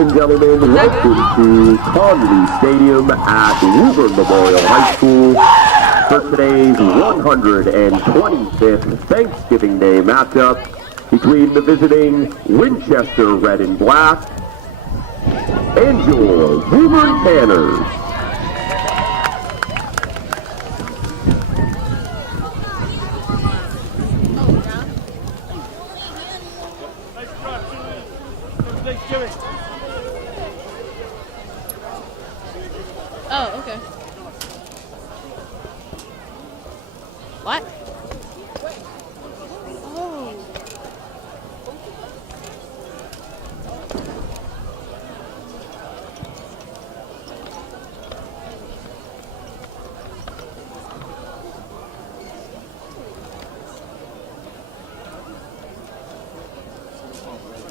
and gentlemen, welcome to Conley Stadium at Woburn Memorial High School for today's 125th Thanksgiving Day matchup between the visiting Winchester Red and Black and your Woburn Tanners. Oh, okay. What? Oh.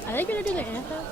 Are they gonna do the anthem?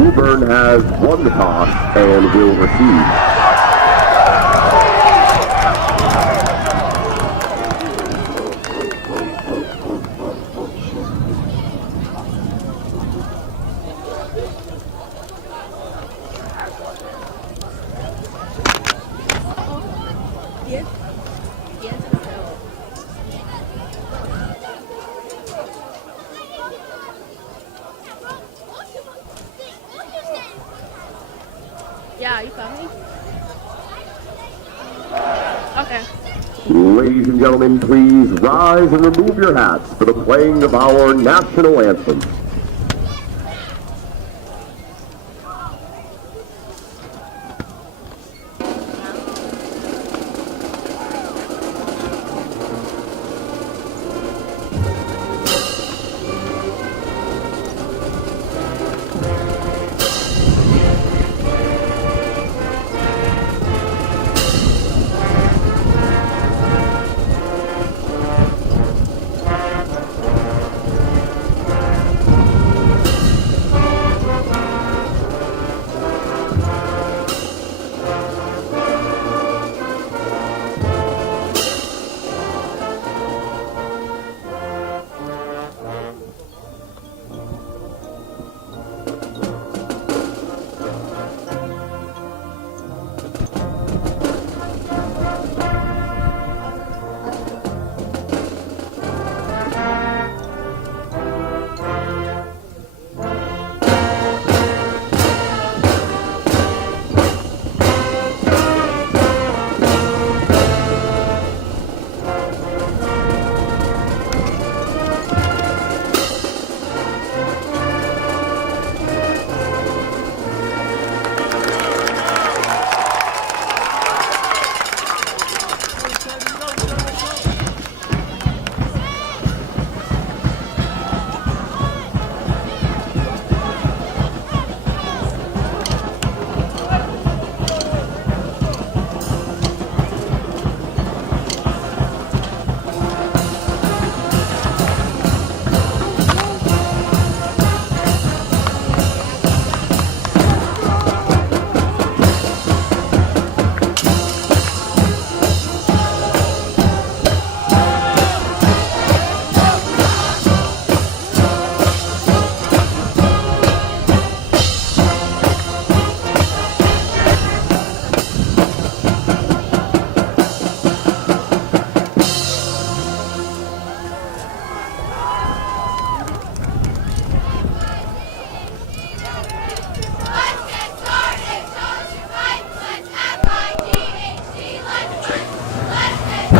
Woburn has won the toss and will receive. Yeah, you got me? Okay. Ladies and gentlemen, please rise and remove your hats for the playing of our national anthem.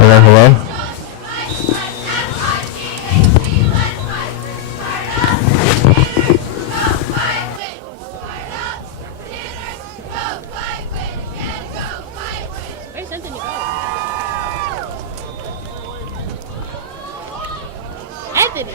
Hello, hello. Where's Anthony go? Anthony!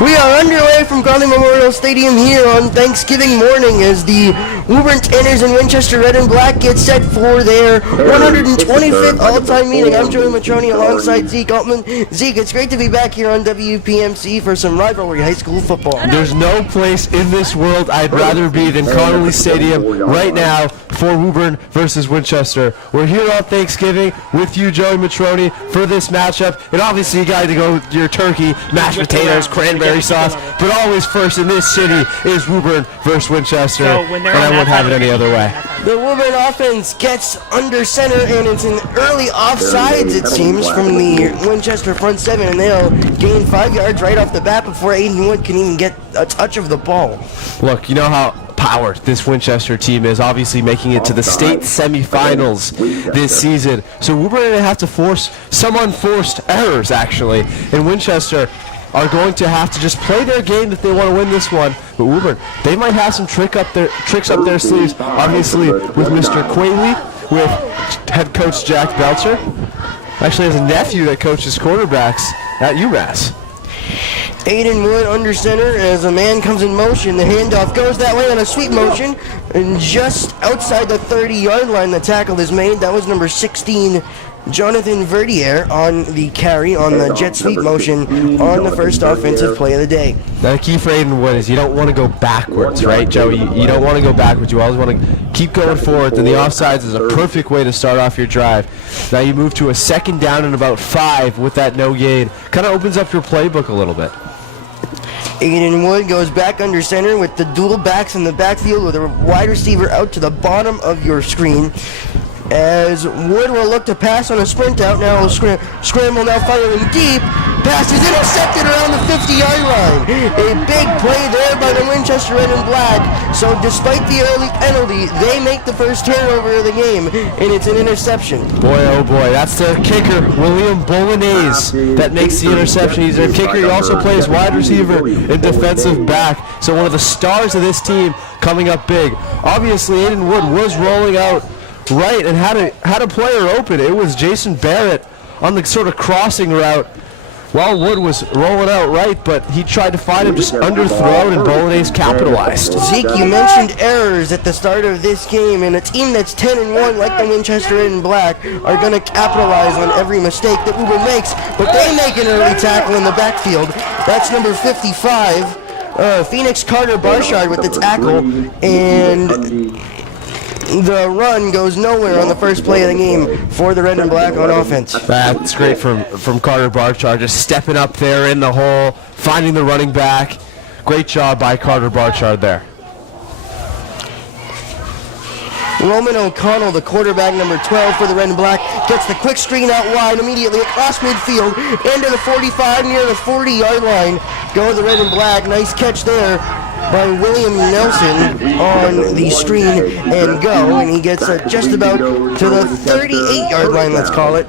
We are underway from Garland Memorial Stadium here on Thanksgiving morning as the Woburn Tanners and Winchester Red and Black get set for their 125th all-time meeting. I'm Joey Matroni alongside Zeke Altman. Zeke, it's great to be back here on WPMC for some rivalry high school football. There's no place in this world I'd rather be than Connolly Stadium right now for Woburn versus Winchester. We're here on Thanksgiving with you, Joey Matroni, for this matchup. And obviously you got to go with your turkey, mashed potatoes, cranberry sauce. But always first in this city is Woburn versus Winchester. And I wouldn't have it any other way. The Woburn offense gets under center, and it's an early offsides, it seems, from the Winchester front seven, and they'll gain 5 yards right off the bat before Aiden Wood can even get a touch of the ball. Look, you know how powered this Winchester team is, obviously making it to the state semifinals this season. So Woburn going to have to force some unforced errors, actually, and Winchester are going to have to just play their game if they want to win this one. But Woburn, they might have some tricks up their sleeves, obviously with Mr. Quayle, with head coach Jack Belcher. Actually has a nephew that coaches quarterbacks at UMass. Aiden Wood under center as a man comes in motion. The handoff goes that way on a sweep motion, and just outside the 30-yard line the tackle is made. That was number 16, Jonathan Verdier, on the carry on the jet sweep motion on the first offensive play of the day. Now the key for Aiden Wood is you don't want to go backwards, right, Joey? You don't want to go backwards. You always want to keep going forward. And the offsides is a perfect way to start off your drive. Now you move to a second down and about 5 with that no gain. Kind of opens up your playbook a little bit. Aiden Wood goes back under center with the dual backs in the backfield with a wide receiver out to the bottom of your screen. As Wood will look to pass on a sprint out, now he'll scramble, now firing deep. Pass is intercepted around the 50-yard line. A big play there by the Winchester Red and Black. So despite the early penalty, they make the first turnover of the game, and it's an interception. Boy, oh boy, that's their kicker, William Bolognese, that makes the interception. He's their kicker. He also plays wide receiver and defensive back. So one of the stars of this team coming up big. Obviously, Aiden Wood was rolling out right and had a player open. It was Jason Barrett on the sort of crossing route while Wood was rolling out right, but he tried to find him, just underthrown, and Bolognese capitalized. Zeke, you mentioned errors at the start of this game, and a team that's 10-1 like the Winchester Red and Black are going to capitalize on every mistake that Woburn makes, but they make an early tackle in the backfield. That's number 55, Phoenix Carter Barshard with the tackle, and the run goes nowhere on the first play of the game for the Red and Black on offense. That's great from Carter Barchard, just stepping up there in the hole, finding the running back. Great job by Carter Barchard there. Roman O'Connell, the quarterback, number 12 for the Red and Black, gets the quick screen out wide immediately across midfield into the 45 near the 40-yard line. Go the Red and Black. Nice catch there by William Nelson on the screen and go, and he gets just about to the 38-yard line, let's call it,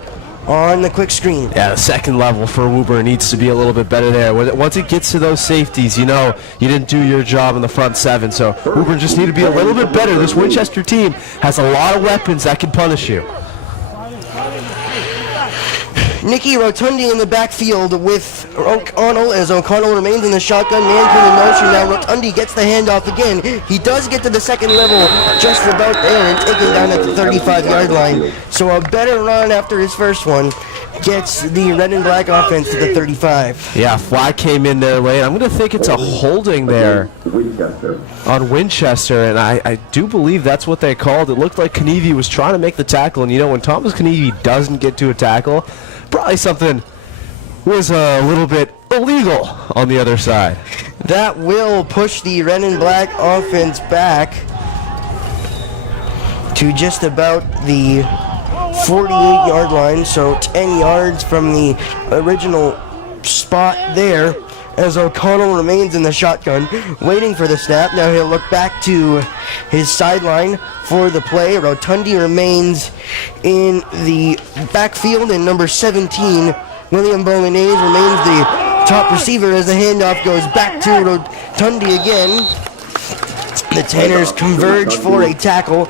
on the quick screen. Yeah, the second level for Woburn needs to be a little bit better there. Once it gets to those safeties, you know you didn't do your job in the front seven, so Woburn just need to be a little bit better. This Winchester team has a lot of weapons that can punish you. Nicky Rotundi in the backfield with O'Connell as O'Connell remains in the shotgun. Man came in motion now. Rotundi gets the handoff again. He does get to the second level just about there and taken down at the 35-yard line. So a better run after his first one gets the Red and Black offense to the 35. Yeah, flag came in there late. I'm going to think it's a holding there on Winchester, and I do believe that's what they called. It looked like Kenevi was trying to make the tackle, and you know when Thomas Kenevi doesn't get to a tackle, probably something was a little bit illegal on the other side. That will push the Red and Black offense back to just about the 48-yard line, so 10 yards from the original spot there, as O'Connell remains in the shotgun, waiting for the snap. Now he'll look back to his sideline for the play. Rotundi remains in the backfield, and number 17, William Bolognese, remains the top receiver as the handoff goes back to Rotundi again. The Tanners converge for a tackle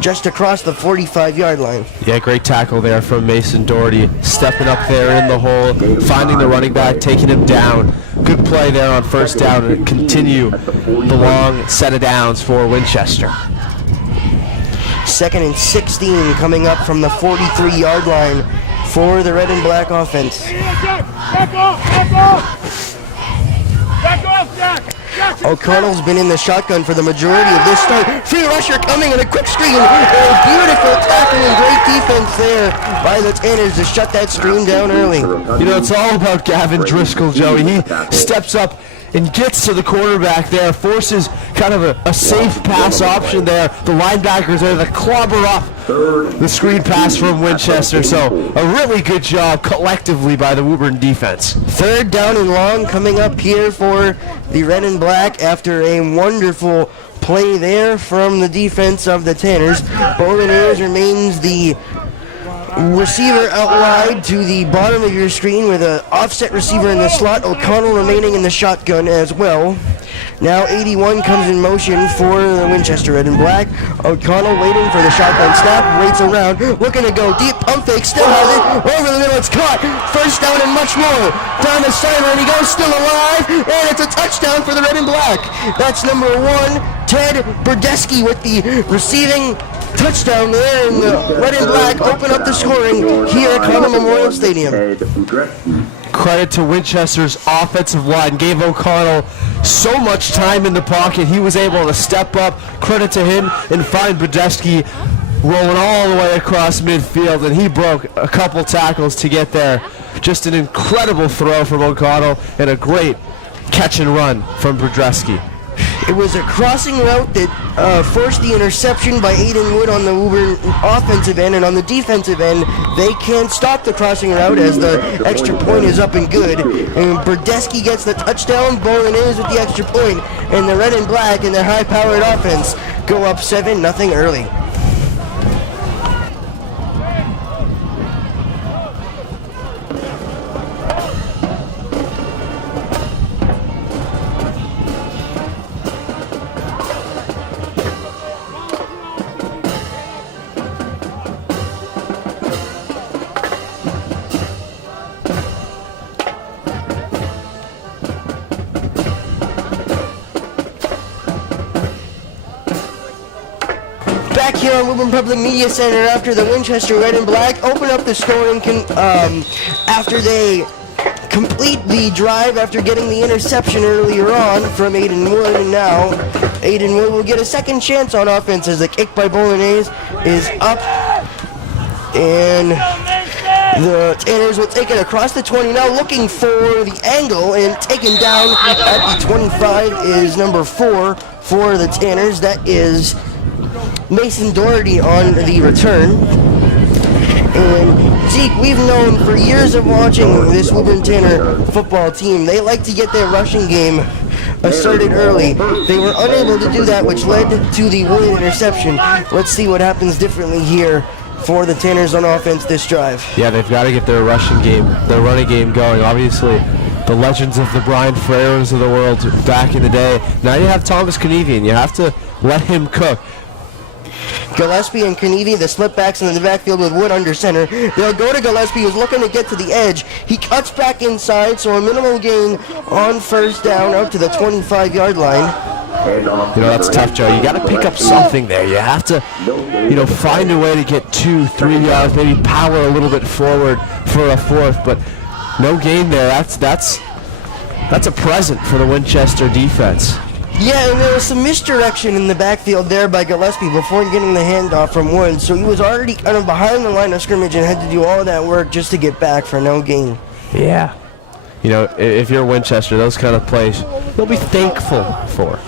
just across the 45-yard line. Yeah, great tackle there from Mason Doherty, stepping up there in the hole, finding the running back, taking him down. Good play there on first down, and continue the long set of downs for Winchester. 2nd and 16 coming up from the 43-yard line for the red and black offense. O'Connell's been in the shotgun for the majority of this start. Free rusher coming and a quick screen. A beautiful tackle and great defense there by the Tanners to shut that screen down early. You know, it's all about Gavin Driscoll, Joey. He steps up and gets to the quarterback there, forces kind of a safe pass option there. The linebackers there to clobber up the screen pass from Winchester. So a really good job collectively by the Woburn defense. 3rd down and long coming up here for the red and black after a wonderful play there from the defense of the Tanners. Bolognese remains the receiver out wide to the bottom of your screen with an offset receiver in the slot. O'Connell remaining in the shotgun as well. Now 81 comes in motion for the Winchester red and black. O'Connell waiting for the shotgun snap, waits around, looking to go deep, pump fake, still has it, over the middle, it's caught, 1st down and much more. Down the sideline he goes, still alive, and it's a touchdown for the red and black. That's number 1, Ted Berdeski with the receiving touchdown there, and the red and black open up the scoring here at Common Memorial Stadium. Credit to Winchester's offensive line. Gave O'Connell so much time in the pocket. He was able to step up. Credit to him and find Berdeski rolling all the way across midfield, and he broke a couple tackles to get there. Just an incredible throw from O'Connell and a great catch and run from Berdeski. It was a crossing route that forced the interception by Aiden Wood on the Woburn offensive end, and on the defensive end, they can't stop the crossing route as the extra point is up and good. And Berdeski gets the touchdown, Bolognese with the extra point, and the red and black and their high-powered offense go up 7-0 early. Back here on Woburn Public Media Center after the Winchester red and black open up the scoring after they complete the drive after getting the interception earlier on from Aiden Wood, and now Aiden Wood will get a second chance on offense as the kick by Bolognese is up, and the Tanners will take it across the 20 now, looking for the angle, and taken down at the 25 is number 4 for the Tanners. That is Mason Doherty on the return. And Zeke, we've known for years of watching this Woburn Tanner football team, they like to get their rushing game asserted early. They were unable to do that, which led to the Wood interception. Let's see what happens differently here for the Tanners on offense this drive. Yeah, they've got to get their rushing game, their running game going. Obviously, the legends of the Brian Ferreras of the world back in the day. Now you have Thomas Knieven. You have to let him cook. Gillespie and Knieven, the slip backs in the backfield with Wood under center. They'll go to Gillespie, who's looking to get to the edge. He cuts back inside, so a minimal gain on first down out to the 25-yard line. You know, that's tough, Joe. You got to pick up something there. You have to, find a way to get 2-3 yards, maybe power a little bit forward for a fourth, but no gain there. That's a present for the Winchester defense. Yeah, and there was some misdirection in the backfield there by Gillespie before getting the handoff from Wood, so he was already kind of behind the line of scrimmage and had to do all of that work just to get back for no gain. Yeah. If you're Winchester, those kind of plays, you'll be thankful for.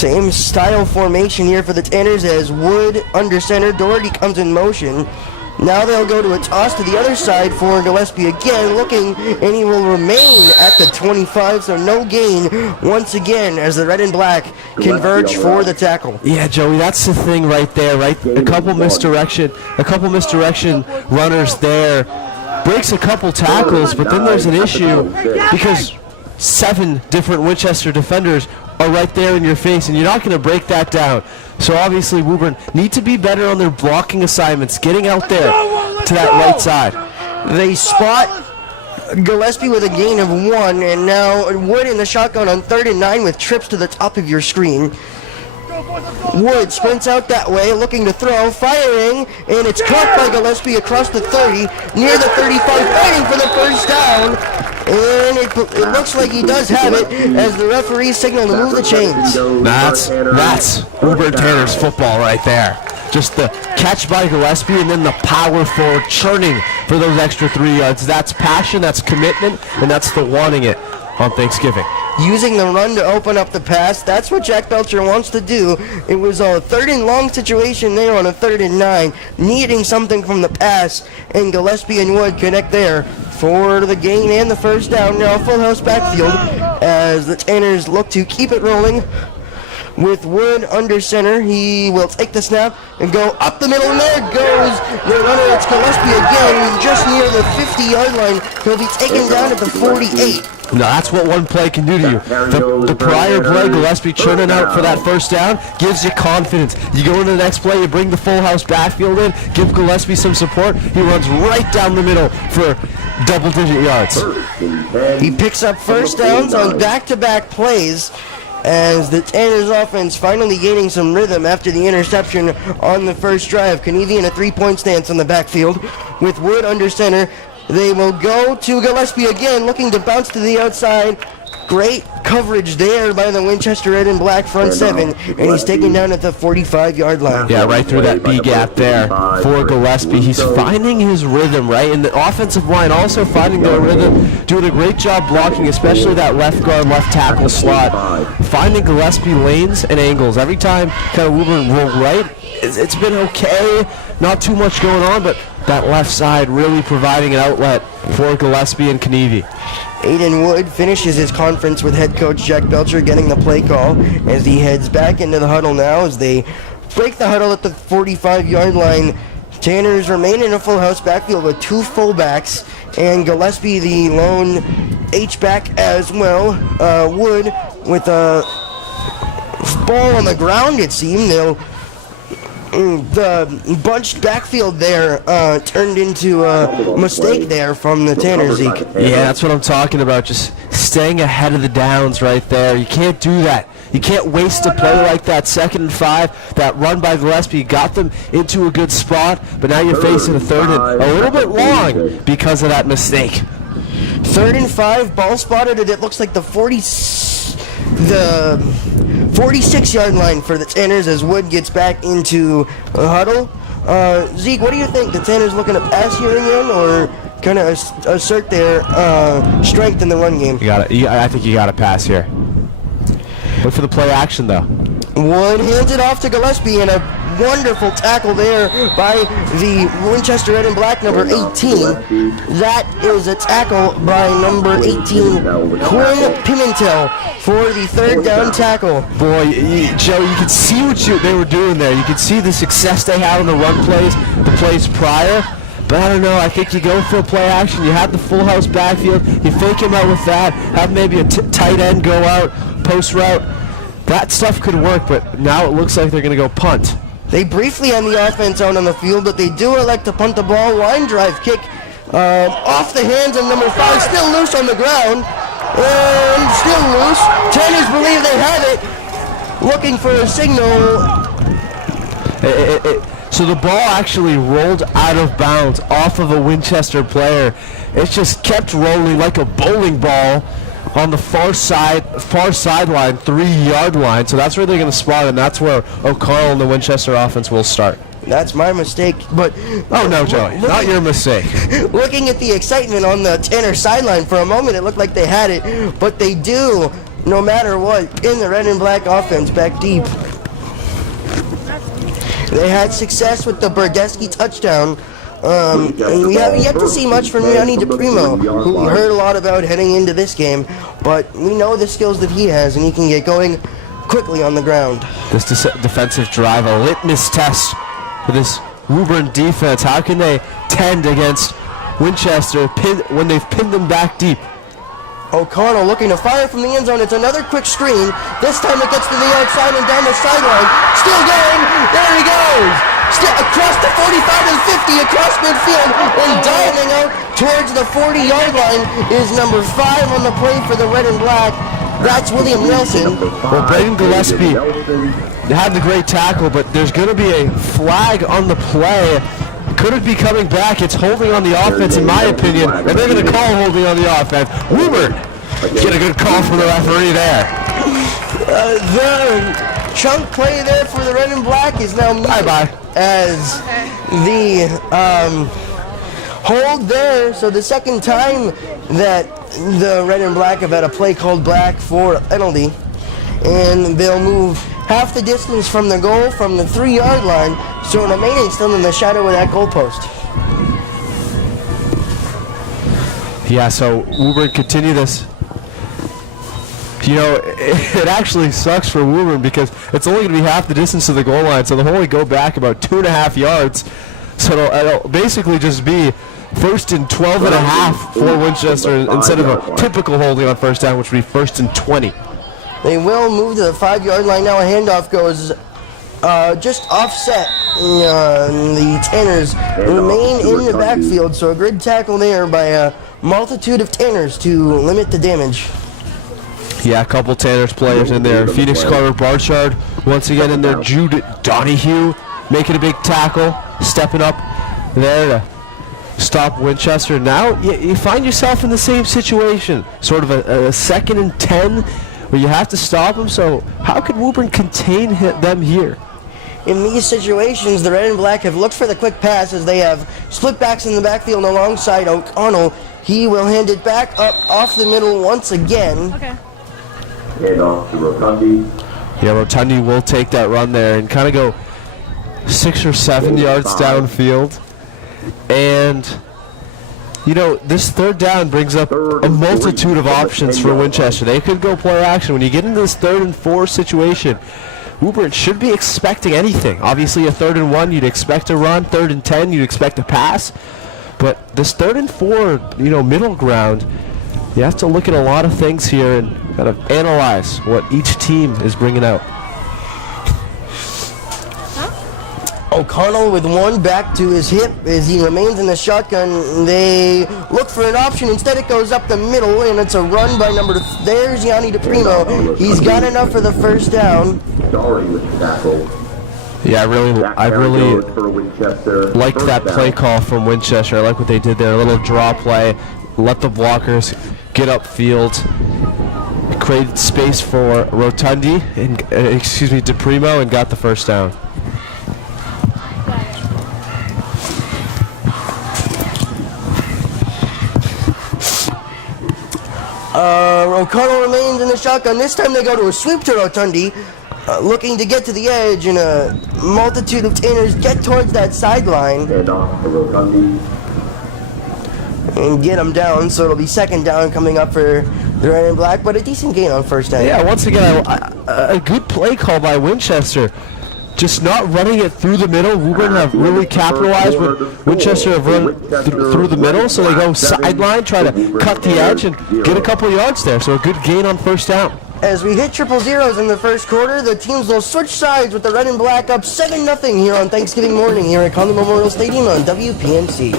Same style formation here for the Tanners as Wood under center. Doherty comes in motion. Now they'll go to a toss to the other side for Gillespie again, looking, and he will remain at the 25, so no gain once again as the red and black converge for the tackle. Yeah, Joey, that's the thing right there, right? A couple misdirection runners there. Breaks a couple tackles, but then there's an issue because 7 different Winchester defenders are right there in your face, and you're not going to break that down. So obviously Woburn need to be better on their blocking assignments, getting out there to that right side. They spot Gillespie with a gain of 1, and now Wood in the shotgun on 3rd and 9 with trips to the top of your screen. Wood sprints out that way, looking to throw, firing, and it's caught by Gillespie across the 30, near the 35, fighting for the first down. And it looks like he does have it as the referee signal to move the chains. That's Woburn Tanners football right there. Just the catch by Gillespie and then the power forward churning for those extra 3 yards. That's passion, that's commitment, and that's the wanting it on Thanksgiving. Using the run to open up the pass, that's what Jack Belcher wants to do. It was a 3rd and long situation there on a 3rd and 9, needing something from the pass, and Gillespie and Wood connect there for the gain and the first down. Now full house backfield as the Tanners look to keep it rolling with Wood under center. He will take the snap and go up the middle, and there goes the runner. It's Gillespie again, just near the 50-yard line. He'll be taken down at the 48. No, that's what one play can do to you. The prior play, Gillespie churning out for that first down, gives you confidence. You go into the next play, you bring the full house backfield in, give Gillespie some support. He runs right down the middle for double-digit yards. He picks up first downs on back-to-back plays as the Tanners offense finally gaining some rhythm after the interception on the first drive. Kennedy in a 3-point stance on the backfield with Wood under center. They will go to Gillespie again, looking to bounce to the outside. Great coverage there by the Winchester red and black front 7, and he's taken down at the 45-yard line. Yeah, right through that B gap there for Gillespie. He's finding his rhythm, right? And the offensive line also finding their rhythm, doing a great job blocking, especially that left guard, left tackle slot. Finding Gillespie lanes and angles. Every time kind of Woburn roll right, it's been okay. Not too much going on, but that left side really providing an outlet for Gillespie and Kennedy. Aiden Wood finishes his conference with head coach Jack Belcher getting the play call as he heads back into the huddle now as they break the huddle at the 45-yard line. Tanners remain in a full house backfield with 2 fullbacks and Gillespie the lone H-back as well. Wood with a ball on the ground, it seemed. The bunched backfield there turned into a mistake there from the Tanner, Zeke. Yeah, that's what I'm talking about. Just staying ahead of the downs right there. You can't do that. You can't waste a play like that. 2nd and 5. That run by Gillespie got them into a good spot, but now you're facing a 3rd and a little bit long because of that mistake. 3rd and 5, ball spotted at it looks like the 46-yard line for the Tanners as Wood gets back into a huddle. Zeke, what do you think? The Tanners looking to pass here again, or kind of assert their strength in the run game? I think you got to pass here. Look for the play action, though. Wood hands it off to Gillespie, and a wonderful tackle there by the Winchester red and black number 18. That is a tackle by number 18, Quinn Pimentel, for the 3rd down tackle. Boy, Joe, you could see what they were doing there. You could see the success they had on the run plays, the plays prior. But I don't know, I think you go for a play action. You have the full house backfield. You fake him out with that. Have maybe a tight end go out, post route. That stuff could work, but now it looks like they're going to go punt. They briefly end the offense out on the field, but they do elect to punt the ball. Line drive kick off the hands of number 5, still loose on the ground. And still loose. Tanners believe they have it. Looking for a signal. So the ball actually rolled out of bounds off of a Winchester player. It just kept rolling like a bowling ball on the far sideline, 3-yard line. So that's where they're going to spot it, and that's where O'Connell and the Winchester offense will start. That's my mistake, but... Oh, no, Joey, not your mistake. Looking at the excitement on the Tanner sideline, for a moment it looked like they had it, but they do no matter what in the red and black offense back deep. They had success with the Berdesky touchdown. And we haven't yet to see much from Yanni DePrimo, who we heard a lot about heading into this game, but we know the skills that he has, and he can get going quickly on the ground. This defensive drive, a litmus test for this Woburn defense. How can they tend against Winchester when they've pinned them back deep? O'Connell looking to fire from the end zone. It's another quick screen. This time it gets to the outside and down the sideline. Still going. There he goes. Still across the 45 and 50, across midfield, and diving out towards the 40-yard line is number 5 on the play for the red and black. That's William Nelson. Well, Braden Gillespie had the great tackle, but there's going to be a flag on the play. Could it be coming back? It's holding on the offense, in my opinion, and they're going to call holding on the offense. Woburn get a good call from the referee there. The chunk play there for the red and black is now Bye-bye. As the hold there. So the second time that the red and black have had a play called black for a penalty, and they'll move half the distance from the goal from the 3-yard line, so remaining still in the shadow of that goalpost. Yeah, so Woburn continue this. You know, it actually sucks for Woburn because it's only going to be half the distance to the goal line, so they'll only go back about 2.5 yards. So it'll basically just be first and 12 and a half for Winchester instead of a typical holding on first down, which would be first and 20. They will move to the 5-yard line now. A handoff goes just offset. The Tanners remain in the backfield, so a good tackle there by a multitude of Tanners to limit the damage. Yeah, a couple Tanners players in there. Phoenix Carter Barchard once again in there. Jude Donahue making a big tackle, stepping up there to stop Winchester. Now you find yourself in the same situation, sort of a 2nd and 10 where you have to stop them. So how could Woburn contain them here? In these situations, the red and black have looked for the quick pass as they have split backs in the backfield alongside O'Connell. He will hand it back up off the middle once again. Okay. Hand off to Rotundi. Yeah, Rotundi will take that run there and kind of go 6 or 7 yards downfield. And, you know, this third down brings up a multitude of options for Winchester. They could go play action. When you get into this 3rd and 4 situation, Woburn should be expecting anything. Obviously, a 3rd and 1, you'd expect a run. 3rd and 10, you'd expect a pass. But this 3rd and 4, you know, middle ground, you have to look at a lot of things here and kind of analyze what each team is bringing out. O'Connell with one back to his hip as he remains in the shotgun. They look for an option. Instead, it goes up the middle, and it's a run by there's Yanni DePrimo. He's got enough for the first down. Yeah, I really like that play call from Winchester. I like what they did there. A little draw play, let the blockers get upfield, created space for Rotundi and DePrimo, and got the first down. O'Connell remains in the shotgun. This time they go to a sweep to Rotundi, looking to get to the edge, and a multitude of Tanners get towards that sideline and get him down. So it'll be 2nd down coming up for the red and black, but a decent gain on first down. Yeah, once again, a good play call by Winchester. Just not running it through the middle. Woburn have really capitalized when Winchester have run through the middle, so they go sideline, try to cut the edge and get a couple yards there. So a good gain on first down. As we hit 0-0s in the first quarter, the teams will switch sides with the red and black up 7-0 here on Thanksgiving morning here at Conley Memorial Stadium on WPNC.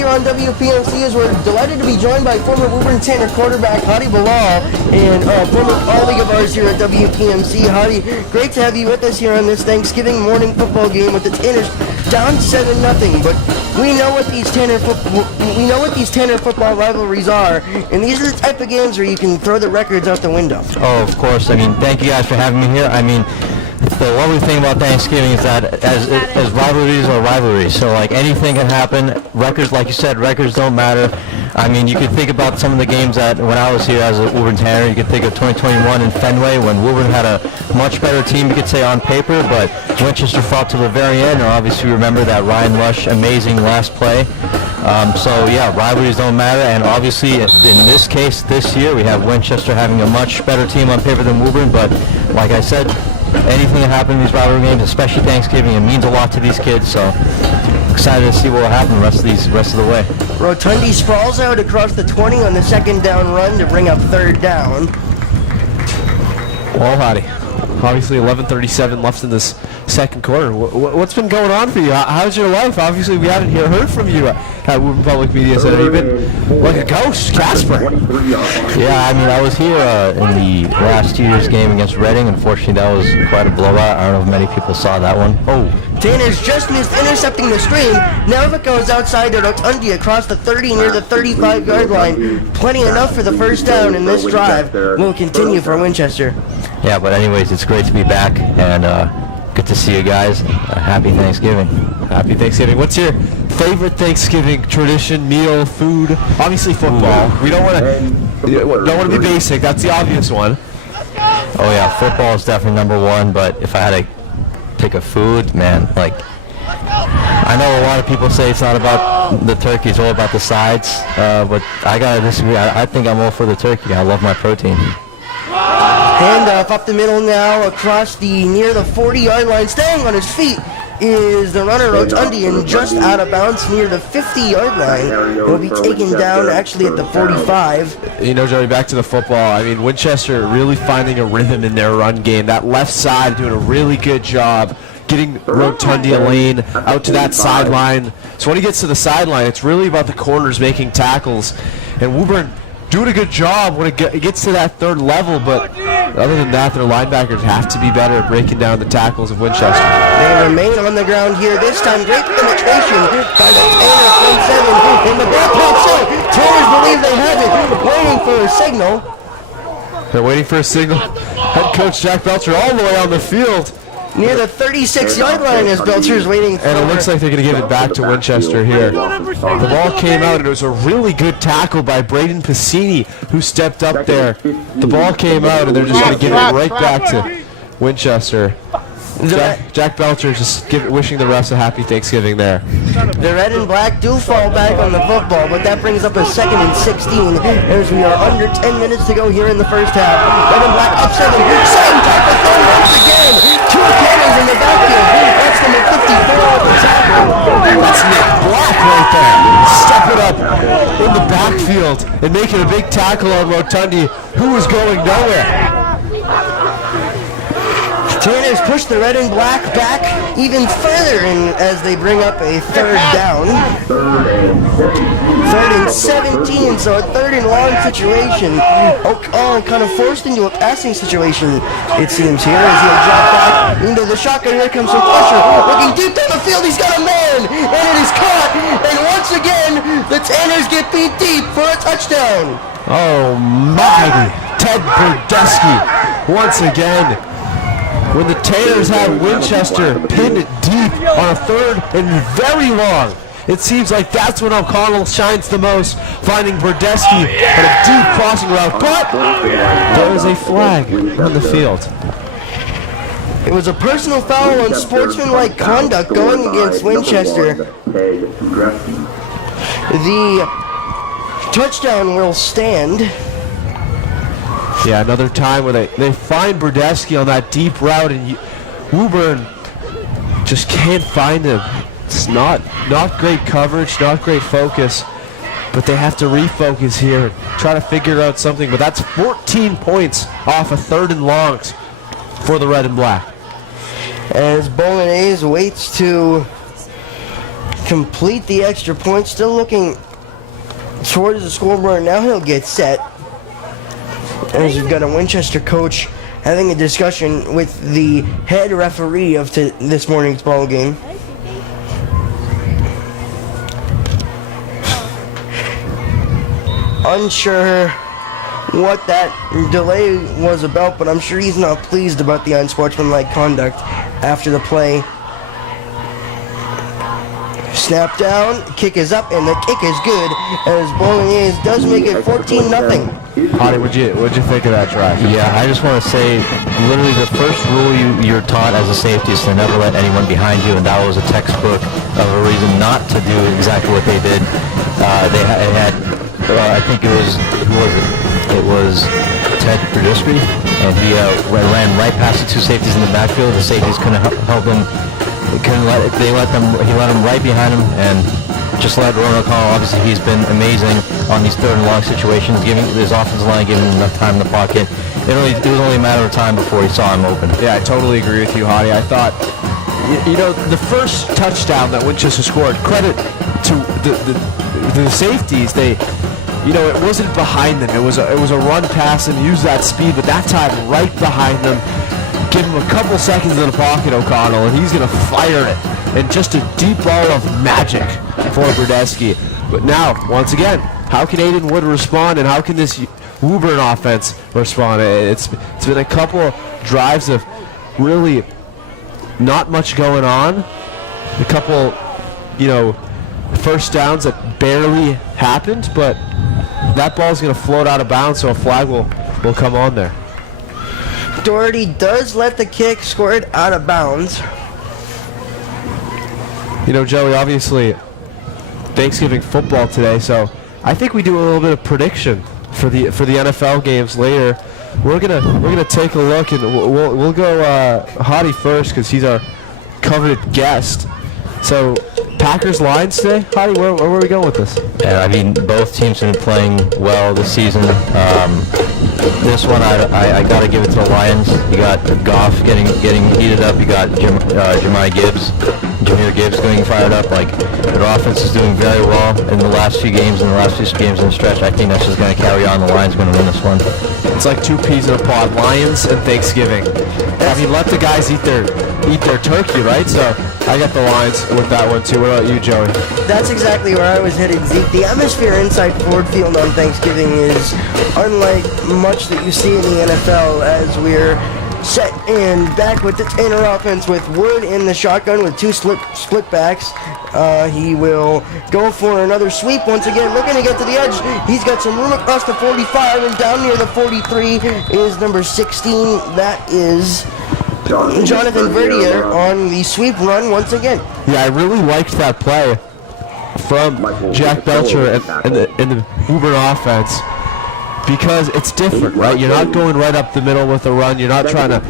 here on WPMC as we're delighted to be joined by former Woburn Tanner quarterback Hadi Bilal and former colleague of ours here at WPMC. Hadi, great to have you with us here on this Thanksgiving morning football game with the Tanners down 7-0. But we know what these Tanner football rivalries are, and these are the type of games where you can throw the records out the window. Oh, of course. I mean, thank you guys for having me here. I mean, the lovely thing about Thanksgiving is that as rivalries are rivalries, so like anything can happen. Records, like you said, records don't matter. I mean, you could think about some of the games that when I was here as a Woburn Tanner, you could think of 2021 in Fenway when Woburn had a much better team, you could say, on paper, but Winchester fought to the very end, and obviously remember that Ryan Rush amazing last play. So yeah, rivalries don't matter, and obviously in this case, this year, we have Winchester having a much better team on paper than Woburn, but like I said, anything that happens in these rivalry games, especially Thanksgiving, it means a lot to these kids, so excited to see what will happen the rest of the way. Rotundi sprawls out across the 20 on the second down run to bring up third down. Well, Hadi, obviously 11:37 left in this second quarter. What's been going on for you? How's your life? Obviously, we haven't heard from you at Woburn Public Media Center. You've been like a ghost, Casper. Yeah, I mean, I was here in the last year's game against Reading. Unfortunately, that was quite a blowout. I don't know if many people saw that one. Oh. Tanners just missed intercepting the screen. Now it goes outside to Rotundi across the 30 near the 35-yard line. Plenty enough for the first down, and this drive will continue for Winchester. Yeah, but anyways, it's great to be back, and good to see you guys. Happy Thanksgiving. Happy Thanksgiving. What's your favorite Thanksgiving tradition, meal, food? Obviously football. We don't want to be basic. That's the obvious one. Oh yeah, football is definitely number one, but if I had to pick a food, man, like, I know a lot of people say it's not about the turkey, it's all about the sides, but I gotta disagree. I think I'm all for the turkey. I love my protein. Handoff up the middle now across the near the 40-yard line. Staying on his feet is the runner Rotundi, and just out of bounds near the 50-yard line. He'll be taken down actually at the 45. You know, Joey, back to the football. I mean, Winchester really finding a rhythm in their run game. That left side doing a really good job getting Rotundi a lane out to that sideline. So when he gets to the sideline, it's really about the corners making tackles. And Woburn doing a good job when it gets to that third level, but other than that, their linebackers have to be better at breaking down the tackles of Winchester. They remain on the ground here. This time, great penetration by the Tanner front seven. In the back pops out. Tanners believe they have it, waiting for a signal. They're waiting for a signal. Head coach Jack Belcher all the way on the field. Near the 36-yard line as Belcher's waiting for. And it looks like they're going to give it back to Winchester here. The ball came out, and it was a really good tackle by Braden Piscini, who stepped up there. The ball came out, and they're just going to give it right back to Winchester. Jack Belcher just wishing the refs a happy Thanksgiving there. The red and black do fall back on the football, but that brings up a 2nd and 16 as we are under 10 minutes to go here in the first half. Red and black up 7. Same type of thing once again. Two cannons in the backfield. That's number 54 with the tackle. That's Nick Black right there. Step it up in the backfield and making a big tackle on Rotundi, who was going nowhere. Tanners push the red and black back even further as they bring up a third down. 3rd and 17, so a 3rd and long situation. Kind of forced into a passing situation, it seems here, as he'll drop back into the shotgun. Here comes some pressure. Looking deep down the field, he's got a man, and it is caught. And once again, the Tanners get beat deep for a touchdown. Oh, mighty Ted Burdesky once again. When the Tanners have Winchester pinned deep on a 3rd and very long, it seems like that's when O'Connell shines the most, finding Burdesky on a deep crossing route. But there is a flag on the field. It was a personal foul on sportsmanlike conduct going against Winchester. The touchdown will stand. Yeah, another time where they find Burdesky on that deep route, and Woburn just can't find him. It's not great coverage, not great focus, but they have to refocus here and try to figure out something. But that's 14 points off a 3rd and longs for the red and black. As Bolognese waits to complete the extra point. Still looking towards the scoreboard. Now he'll get set. As we've got a Winchester coach having a discussion with the head referee of this morning's ball game. Unsure what that delay was about, but I'm sure he's not pleased about the unsportsmanlike conduct after the play. Snap down, kick is up, and the kick is good as Bolognese does make it 14-0. Hottie, what'd you think of that drive? Yeah, I just want to say, literally the first rule you're taught as a safety is to never let anyone behind you, and that was a textbook of a reason not to do exactly what they did. They had I think it was, who was it? It was Ted Berdusky, and he ran right past the two safeties in the backfield. The safeties couldn't help him. He let him right behind him, and just let Ronan O'Connell. Obviously, he's been amazing on these third and long situations, giving his offensive line, giving him enough time in the pocket. It was only a matter of time before he saw him open. Yeah, I totally agree with you, Hottie. I thought, the first touchdown that Winchester scored, credit to the safeties. It wasn't behind them. It was a run pass and used that speed, but that time right behind them. Give him a couple seconds in the pocket, O'Connell, and he's going to fire it. And just a deep ball of magic for Berdusky. But now, once again, how can Aiden Wood respond, and how can this Woburn offense respond? It's been a couple drives of really not much going on. A couple, first downs that barely happened, but that ball's going to float out of bounds, so a flag will come on there. Doherty does let the kick score it out of bounds. Joey, obviously Thanksgiving football today, so I think we do a little bit of prediction for the NFL games later. We're gonna take a look, and we'll go Hottie first because he's our coveted guest. So Packers lines today, Hottie, where are we going with this? Yeah, I mean, both teams have been playing well this season. This one, I got to give it to the Lions. You got Goff getting heated up. You got Jahmyr Gibbs getting fired up. Like, their offense is doing very well in the last few games, in the stretch. I think that's just going to carry on. The Lions going to win this one. It's like two peas in a pod, Lions and Thanksgiving. Let the guys eat their turkey, right? So I got the Lions with that one too. What about you, Joey? That's exactly where I was headed, Zeke. The atmosphere inside Ford Field on Thanksgiving is unlike much that you see in the NFL, as we're set and back with the Tanner offense with Wood in the shotgun with two split backs. He will go for another sweep once again, looking to get to the edge. He's got some room across the 45, and down near the 43 is number 16. That is Jonathan Verdier on the sweep run once again. Yeah, I really liked that play from Jack Belcher and the Woburn offense, because it's different, right? You're not going right up the middle with a run. You're not trying to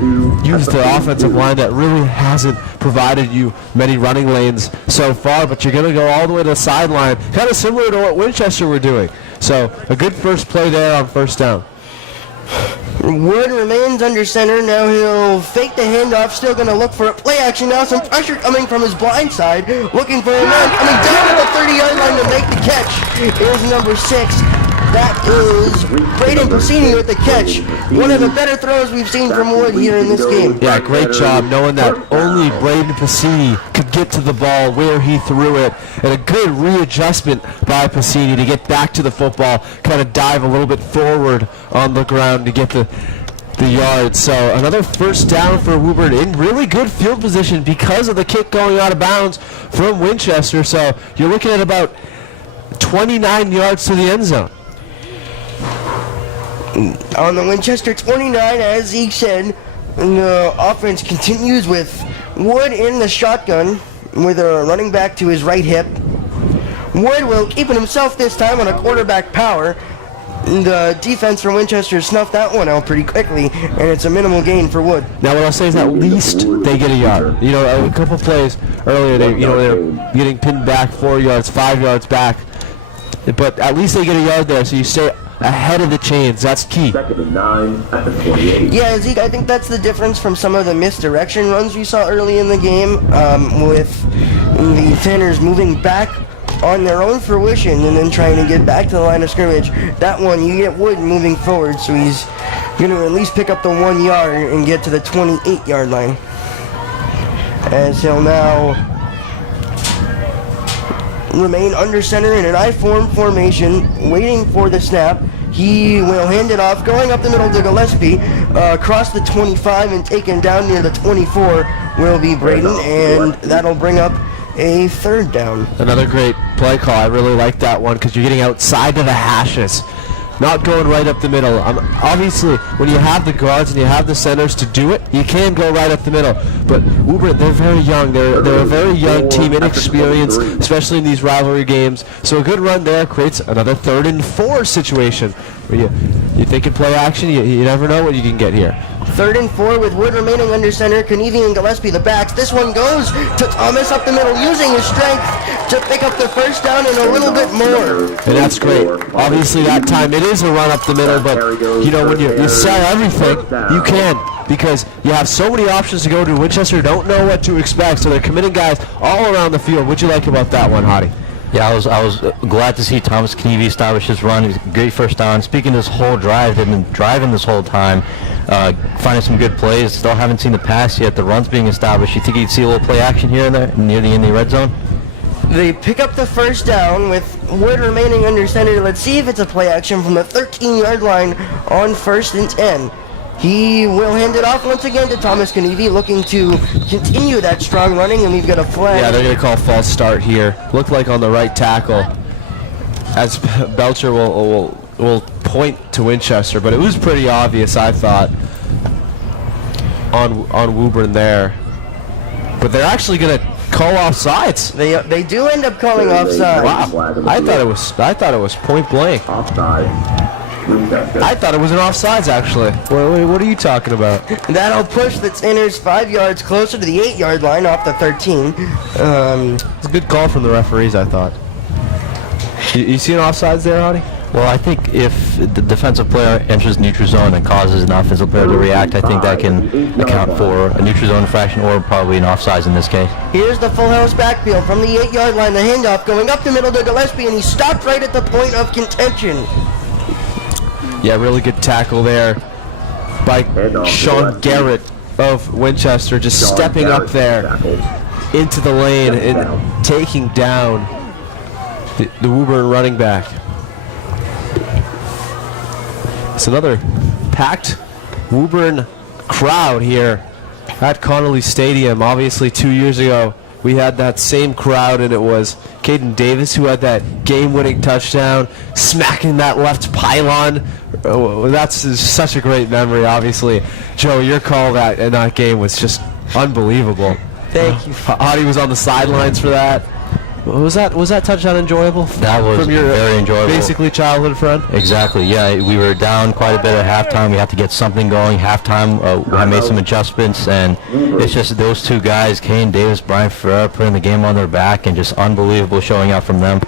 use the offensive line that really hasn't provided you many running lanes so far, but you're going to go all the way to the sideline, kind of similar to what Winchester were doing. So a good first play there on first down. Wood remains under center. Now he'll fake the handoff. Still going to look for a play action. Now some pressure coming from his blind side. Looking for a man coming down to the 30-yard line to make the catch. Is number 6. That is Braden Piscini with the catch. One of the better throws we've seen from Wood here in this game. Yeah, great job knowing that only Braden Piscini could get to the ball where he threw it. And a good readjustment by Piscini to get back to the football, kind of dive a little bit forward on the ground to get the yards. So another first down for Woburn in really good field position because of the kick going out of bounds from Winchester. So you're looking at about 29 yards to the end zone. On the Winchester 29, as Zeke said, the offense continues with Wood in the shotgun with a running back to his right hip. Wood will keep it himself this time on a quarterback power. The defense from Winchester snuffed that one out pretty quickly, and it's a minimal gain for Wood. Now, what I'll say is at least they get a yard. A couple plays earlier, they're getting pinned back 4 yards, 5 yards back, but at least they get a yard there, so you stay ahead of the chains. That's key. Second and 9 at the 28. Yeah, Zeke, I think that's the difference from some of the misdirection runs we saw early in the game with the Tanners moving back on their own fruition and then trying to get back to the line of scrimmage. That one, you get Wood moving forward, so he's going to at least pick up the 1 yard and get to the 28-yard line. As he'll now remain under center in an I-form formation, waiting for the snap. He will hand it off, going up the middle to Gillespie, across the 25 and taken down near the 24 will be Braden, and that'll bring up a third down. Another great play call. I really like that one because you're getting outside of the hashes, not going right up the middle. Obviously, when you have the guards and you have the centers to do it, you can go right up the middle. But Woburn, they're very young. They're a very young team, inexperienced, especially in these rivalry games. So a good run there creates another 3rd and 4 situation. Where you think in play action, you never know what you can get here. 3rd and 4 with Wood remaining under center. Knievy and Gillespie the backs. This one goes to Thomas up the middle, using his strength to pick up the first down and a little bit more. And that's great. Obviously that time it is a run up the middle, but you know, when you sell everything, you can, because you have so many options to go to. Winchester don't know what to expect, so they're committing guys all around the field. What'd you like about that one, Hottie? Yeah, I was glad to see Thomas Knievy establish his run. He's a great first down. Speaking of this whole drive, they've been driving this whole time, finding some good plays. Still haven't seen the pass yet. The run's being established. You think you'd see a little play action here and there near the Indy red zone? They pick up the first down with Wood remaining under center. Let's see if it's a play action from the 13-yard line on 1st and 10. He will hand it off once again to Thomas Knievy, looking to continue that strong running, and we've got a flag. Yeah, they're going to call false start here. Looked like on the right tackle, as Belcher will point to Winchester, but it was pretty obvious, I thought, on Woburn there. But they're actually going to call offsides. They do end up calling offsides. Wow, I thought it was point blank. Offside. I thought it was an offsides, actually. What are you talking about? That'll push the Tanners 5 yards closer to the 8-yard line off the 13. It's a good call from the referees, I thought. You see an offsides there, Hottie? Well, I think if the defensive player enters neutral zone and causes an offensive player to react, I think that can account for a neutral zone infraction or probably an offsides in this case. Here's the full house backfield from the 8-yard line. The handoff going up the middle to Gillespie, and he stopped right at the point of contention. Yeah, really good tackle there by Sean Garrett of Winchester, just stepping up there into the lane and taking down the Woburn running back. It's another packed Woburn crowd here at Connolly Stadium. Obviously 2 years ago we had that same crowd, and it was Caden Davis who had that game-winning touchdown, smacking that left pylon. That's such a great memory, obviously. Joe, your call in that game was just unbelievable. Thank you. Hottie was on the sidelines for that. Was that touchdown enjoyable? That was from your very enjoyable. Basically childhood friend? Exactly, yeah. We were down quite a bit at halftime. We had to get something going. Halftime, I made some adjustments, and it's just those two guys, Kane Davis, Brian Ferreira, putting the game on their back, and just unbelievable showing out from them.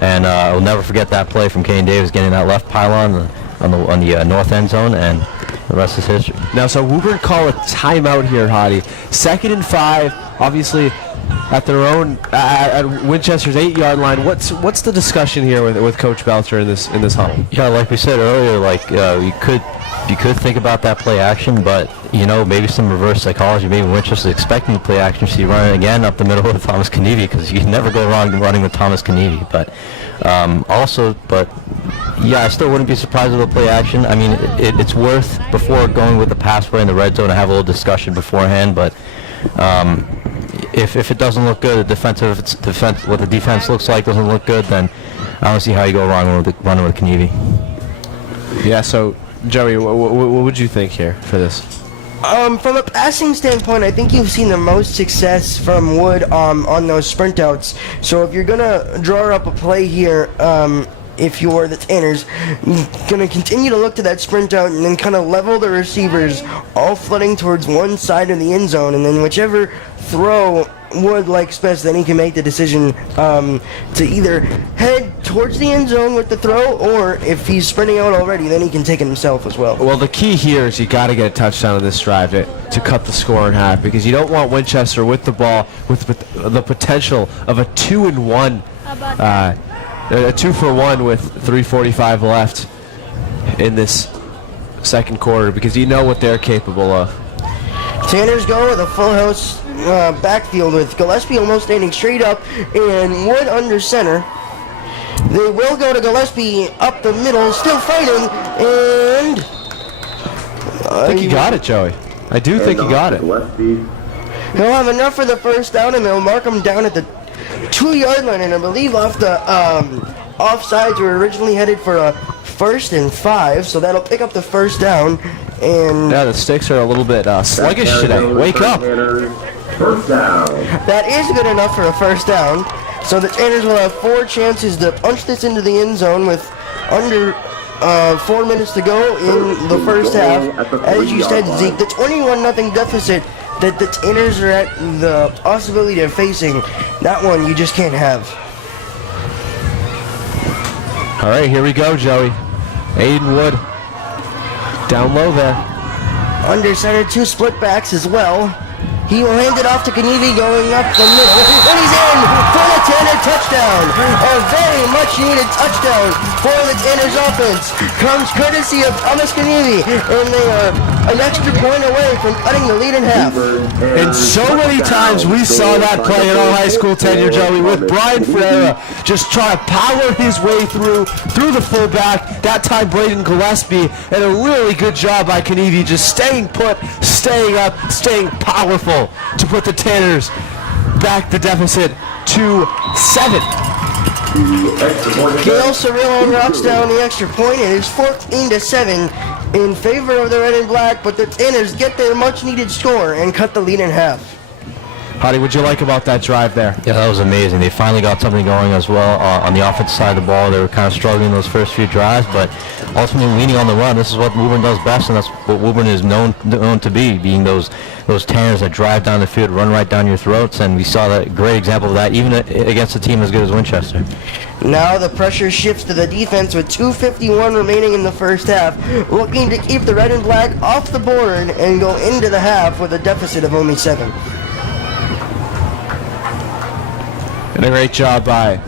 And I'll never forget that play from Kane Davis getting that left pylon on the north end zone, and the rest is history. Now, so Woburn call a timeout here, Hottie. 2nd and 5, obviously at their own at Winchester's 8-yard line. What's the discussion here with Coach Belcher in this huddle? Yeah, like we said earlier, like you could think about that play action, but you know, maybe some reverse psychology. Maybe Winchester's expecting the play action, so you run it again up the middle with Thomas Knievy, because you can never go wrong running with Thomas Knievy. But yeah, I still wouldn't be surprised with the play action. I mean, it's worth, before going with the pass play in the red zone, to have a little discussion beforehand. But if it doesn't look good, what the defense looks like doesn't look good, then I don't see how you go wrong with running with Knievy. Yeah. So, Joey, what would you think here for this? From a passing standpoint, I think you've seen the most success from Wood on those sprint outs. So if you're gonna draw up a play here, if you're the Tanners, you're going to continue to look to that sprint out and then kind of level the receivers, all flooding towards one side of the end zone, and then whichever throw Wood likes best, then he can make the decision to either head towards the end zone with the throw, or if he's sprinting out already, then he can take it himself as well. Well, the key here is you got to get a touchdown on this drive to cut the score in half, because you don't want Winchester with the ball with the potential of a 2-and-1, a 2-for-1 with 3:45 left in this second quarter, because you know what they're capable of. Tanners go with a full house backfield with Gillespie almost standing straight up and Wood under center. They will go to Gillespie up the middle, still fighting, and I think he got it, Joey. I do think he got it. He'll have enough for the first down, and they'll mark him down at the 2-yard line, and I believe off the offsides were originally headed for a 1st and 5, so that'll pick up the first down. And yeah, the sticks are a little bit sluggish today. Wake up! First down. That is good enough for a first down. So the Tanners will have 4 chances to punch this into the end zone with under 4 minutes to go in the first half. As you said, Zeke, the 21-0 deficit that the Tanners are at the possibility of facing, that one you just can't have. All right, here we go, Joey. Aiden Wood down low there. Under center, 2 split backs as well. He will hand it off to Kanivi going up the middle, and he's in for the Tanner touchdown. A very much needed touchdown for the Tanners offense. Comes courtesy of Thomas Kanivi, and they are an extra point away from cutting the lead in half. And so many times we saw that play in our high school tenure, Joey, with Brian Ferreira just trying to power his way through the fullback. That time Braden Gillespie, and a really good job by Kanivi just staying put, staying up, staying powerful to put the Tanners back the deficit to 7. Gail Cirillo knocks down the extra point. It is 14-7 in favor of the red and black, but the Tanners get their much needed score and cut the lead in half. Howdy, what'd you like about that drive there? Yeah, that was amazing. They finally got something going as well on the offensive side of the ball. They were kind of struggling those first few drives, but ultimately leaning on the run. This is what Woburn does best, and that's what Woburn is known to be, being those Tanners that drive down the field, run right down your throats, and we saw that great example of that even against a team as good as Winchester. Now the pressure shifts to the defense with 2:51 remaining in the first half, looking to keep the red and black off the board and go into the half with a deficit of only 7. And a great job by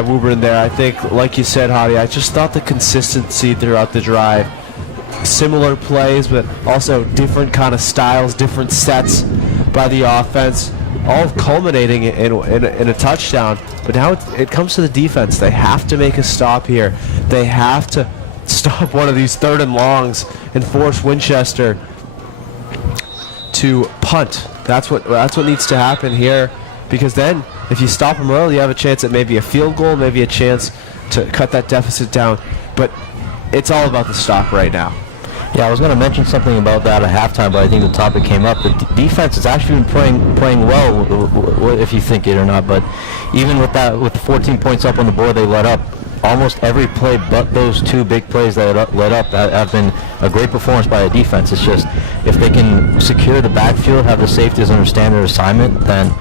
Woburn there. I think, like you said, Hottie, I just thought the consistency throughout the drive, similar plays, but also different kind of styles, different sets by the offense, all culminating in a touchdown. But now it comes to the defense. They have to make a stop here. They have to stop one of these 3rd and longs and force Winchester to punt. That's what needs to happen here, because then if you stop them early, you have a chance at maybe a field goal, maybe a chance to cut that deficit down. But it's all about the stop right now. Yeah, I was going to mention something about that at halftime, but I think the topic came up. The defense has actually been playing well, if you think it or not. But even with the 14 points up on the board, they let up almost every play but those 2 big plays that let up have been a great performance by the defense. It's just if they can secure the backfield, have the safeties understand their assignment, then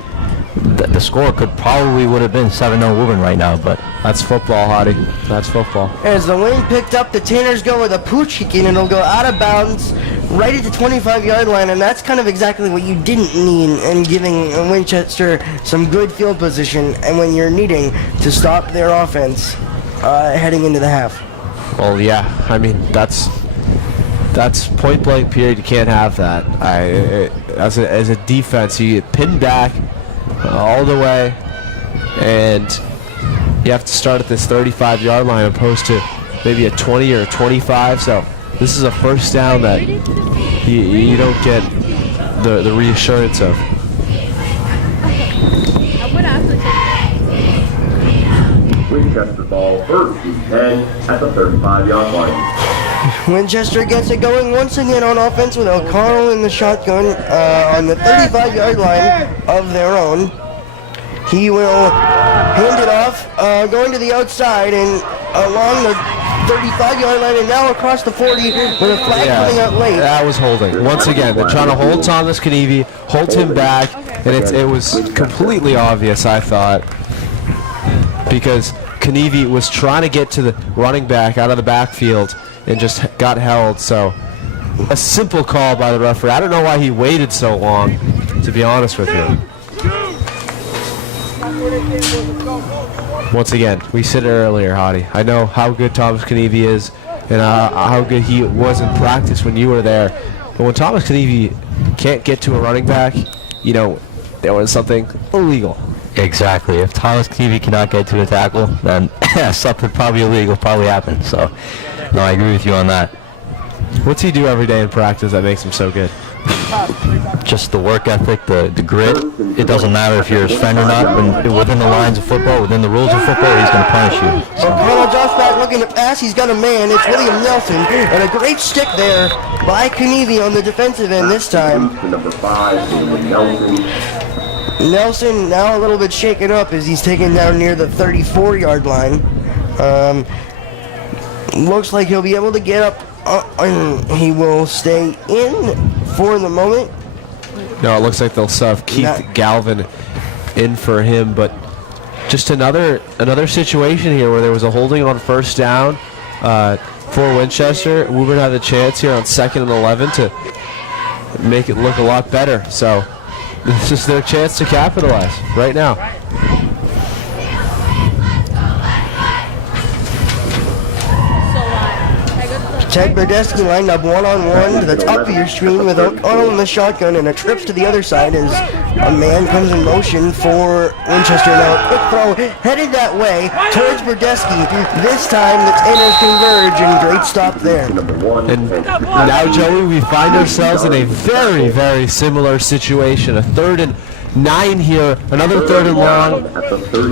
the score would have been 7-0 Woburn right now, but that's football, Hottie. That's football. As the wind picked up, the Tanners go with a pooch kicking, and it'll go out of bounds right at the 25-yard line, and that's kind of exactly what you didn't need in giving Winchester some good field position, and when you're needing to stop their offense heading into the half. Well, yeah. I mean, that's point blank period. You can't have that. As a defense, you get pinned back all the way, and you have to start at this 35-yard line opposed to maybe a 20 or a 25. So this is a first down that you don't get the reassurance of. Winchester ball, 1st and 10 at the 35-yard line. Winchester gets it going once again on offense with O'Connell in the shotgun on the 35-yard line of their own. He will hand it off, going to the outside and along the 35-yard line and now across the 40 with a flag coming out late. That was holding. Once again, they're trying to hold Thomas Knievy, hold him back, and it was completely obvious, I thought, because Knievy was trying to get to the running back out of the backfield and just got held. So a simple call by the referee. I don't know why he waited so long, to be honest with you. Once again, we said it earlier, Hottie. I know how good Thomas Knievy is and how good he was in practice when you were there. But when Thomas Knievy can't get to a running back, you know, there was something illegal. Exactly. If Thomas Knievy cannot get to a tackle, then something probably illegal probably happened. So, no, I agree with you on that. What's he do every day in practice that makes him so good? Just the work ethic, the grit. It doesn't matter if you're his friend or not. Within the lines of football, within the rules of football, he's going to punish you. So Colonel Josh back looking to pass. He's got a man. It's William Nelson. And a great stick there by Knievy on the defensive end this time. Number 5, Nelson. Nelson now a little bit shaken up as he's taken down near the 34-yard line. Looks like he'll be able to get up. He will stay in for the moment. No, it looks like they'll have Keith Galvin in for him, but just another situation here where there was a holding on first down for Winchester. Woburn had the chance here on 2nd and 11 to make it look a lot better. So this is their chance to capitalize right now. Ted Berdesky lined up one-on-one to the top of your screen with O'Connell in the shotgun, and a trip to the other side as a man comes in motion for Winchester. Now a quick throw headed that way towards Berdesky. This time the Tanners converge, and great stop there. And now, Joey, we find ourselves in a very, very similar situation. A 3rd and 9 here, another 3rd and long.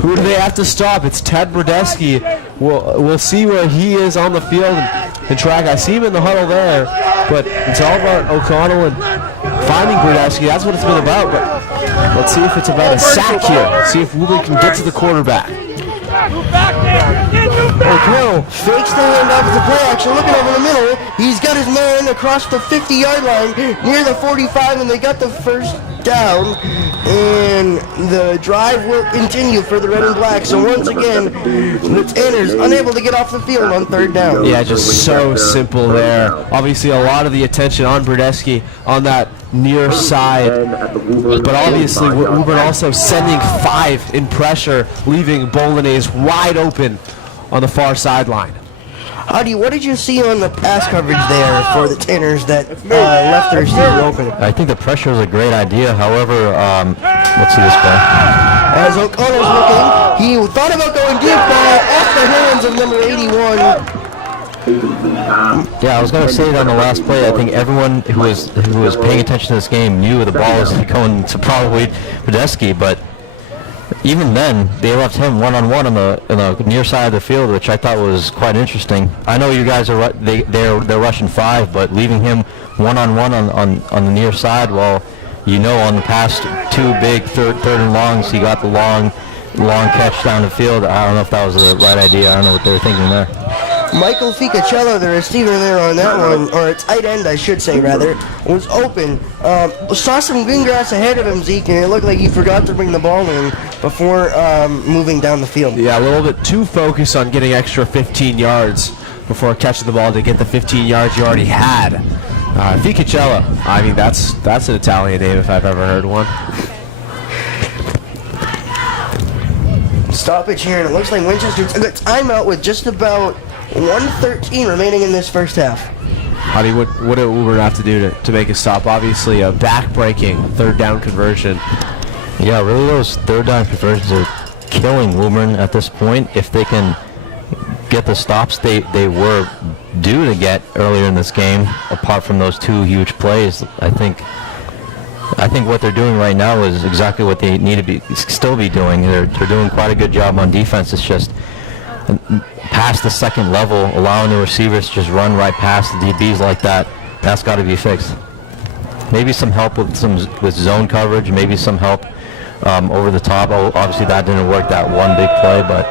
Who do they have to stop? It's Ted Berdesky. We'll see where he is on the field and track. I see him in the huddle there, but it's all about O'Connell and finding Berdesky. That's what it's been about, but let's see if it's about a sack here. See if Woburn can get to the quarterback. O'Connell fakes the handoff to play action, looking over the middle. He's got his man across the 50-yard line near the 45, and they got the first down, and the drive will continue for the Red and Black. So once again, the Tanners unable to get off the field on 3rd down. Yeah, just so simple there. Obviously, a lot of the attention on Berdesky on that near side, but obviously Woburn also sending 5 in pressure, leaving Bolognese wide open on the far sideline. Howdy, what did you see on the pass coverage there for the Tanners that left their receiver open? I think the pressure was a great idea. However, let's see this play. As O'Connell's looking, he thought about going deep ball off the hands of number 81. Yeah, I was going to say it on the last play. I think everyone who was paying attention to this game knew the ball was going to probably Berdesky, but even then, they left him one-on-one on the near side of the field, which I thought was quite interesting. I know you guys are they're rushing 5, but leaving him one-on-one on the near side, well, you know, on the past 2 big third and longs, he got the long catch down the field. I don't know if that was the right idea. I don't know what they were thinking there. Michael Ficacello, the receiver there on that one, or a tight end I should say rather, was open. Saw some green grass ahead of him, Zeke, and it looked like he forgot to bring the ball in before moving down the field. Yeah, a little bit too focused on getting extra 15 yards before catching the ball to get the 15 yards you already had. Ficacello, I mean, that's an Italian name if I've ever heard one. Stoppage here, and it looks like Winchester took a timeout with just about 1:13 remaining in this first half. Honey, what do Woburn have to do to make a stop? Obviously, a back-breaking 3rd down conversion. Yeah, really, those 3rd down conversions are killing Woburn at this point. If they can get the stops they were due to get earlier in this game, apart from those 2 huge plays, I think what they're doing right now is exactly what they need to still be doing. They're doing quite a good job on defense. It's just past the 2nd level, allowing the receivers to just run right past the DBs like that. That's got to be fixed. Maybe some help with zone coverage. Maybe some help over the top. Obviously, that didn't work that one big play, but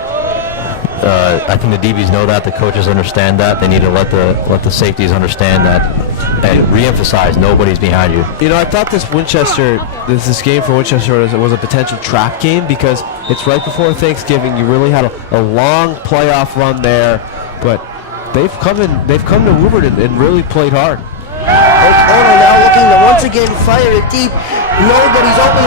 I think the DBs know that. The coaches understand that. They need to let the safeties understand that and re-emphasize nobody's behind you. You know, I thought this game for Winchester was a potential trap game because it's right before Thanksgiving. You really had a long playoff run there, but they've come to Woburn and really played hard. O'Connell now looking to once again fire it deep. Nobody's open.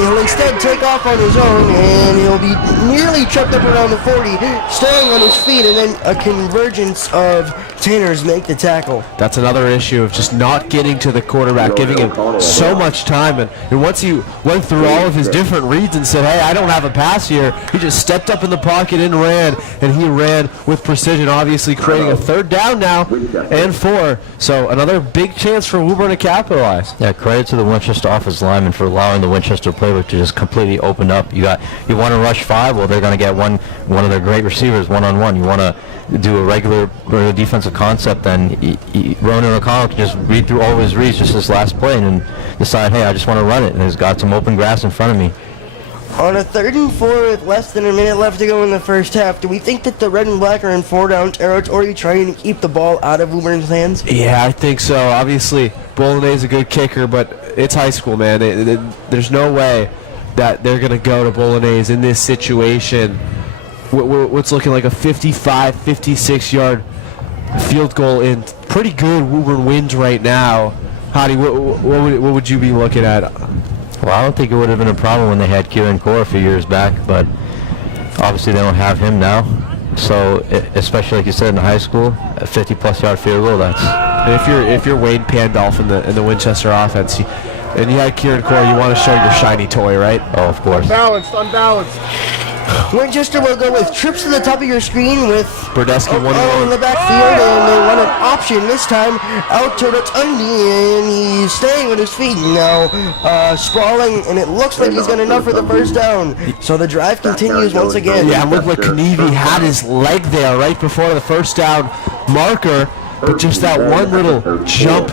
He'll instead take off on his own, and he'll be nearly tripped up around the 40, staying on his feet, and then a convergence of Tanners make the tackle. That's another issue of just not getting to the quarterback, giving him so much time. And once he went through all of his different reads and said, hey, I don't have a pass here, he just stepped up in the pocket and ran, and he ran with precision, obviously creating a third down now and 4. So another big chance for Woburn to capitalize. Yeah, credit to the Winchester offensive lineman for allowing the Winchester playbook to just completely open up. You want to rush 5, well, they're going to get one of their great receivers one-on-one. You want to do a regular defensive concept, then Ronan O'Connell can just read through all his reads just his last play and decide, hey, I just want to run it, and he's got some open grass in front of me. On a 3rd and 4 with less than a minute left to go in the first half, do we think that the Red and Black are in 4-down territory trying to keep the ball out of Woburn's hands? Yeah, I think so. Obviously, Bolognese is a good kicker, but it's high school, man. There's no way that they're going to go to Bolognese in this situation. What's looking like a 55, 56-yard field goal in pretty good Woburn wins right now. Hadi, what would you be looking at? Well, I don't think it would have been a problem when they had Kieran Core a few years back, but obviously they don't have him now. So, especially like you said in high school, a 50-plus yard field goal, that's... And if you're Wayne Pandolph in the Winchester offense, and you had Kieran Core, you want to show your shiny toy, right? Oh, of course. Unbalanced. Winchester will go with trips to the top of your screen with Burdesky O'Connell in the backfield, and they run an option this time out to Rotundi, and he's staying with his feet now, sprawling, and it looks like he's got enough for the first down. So the drive continues once again. Yeah, look like Knievi had his leg there right before the first down marker, but just that one little jump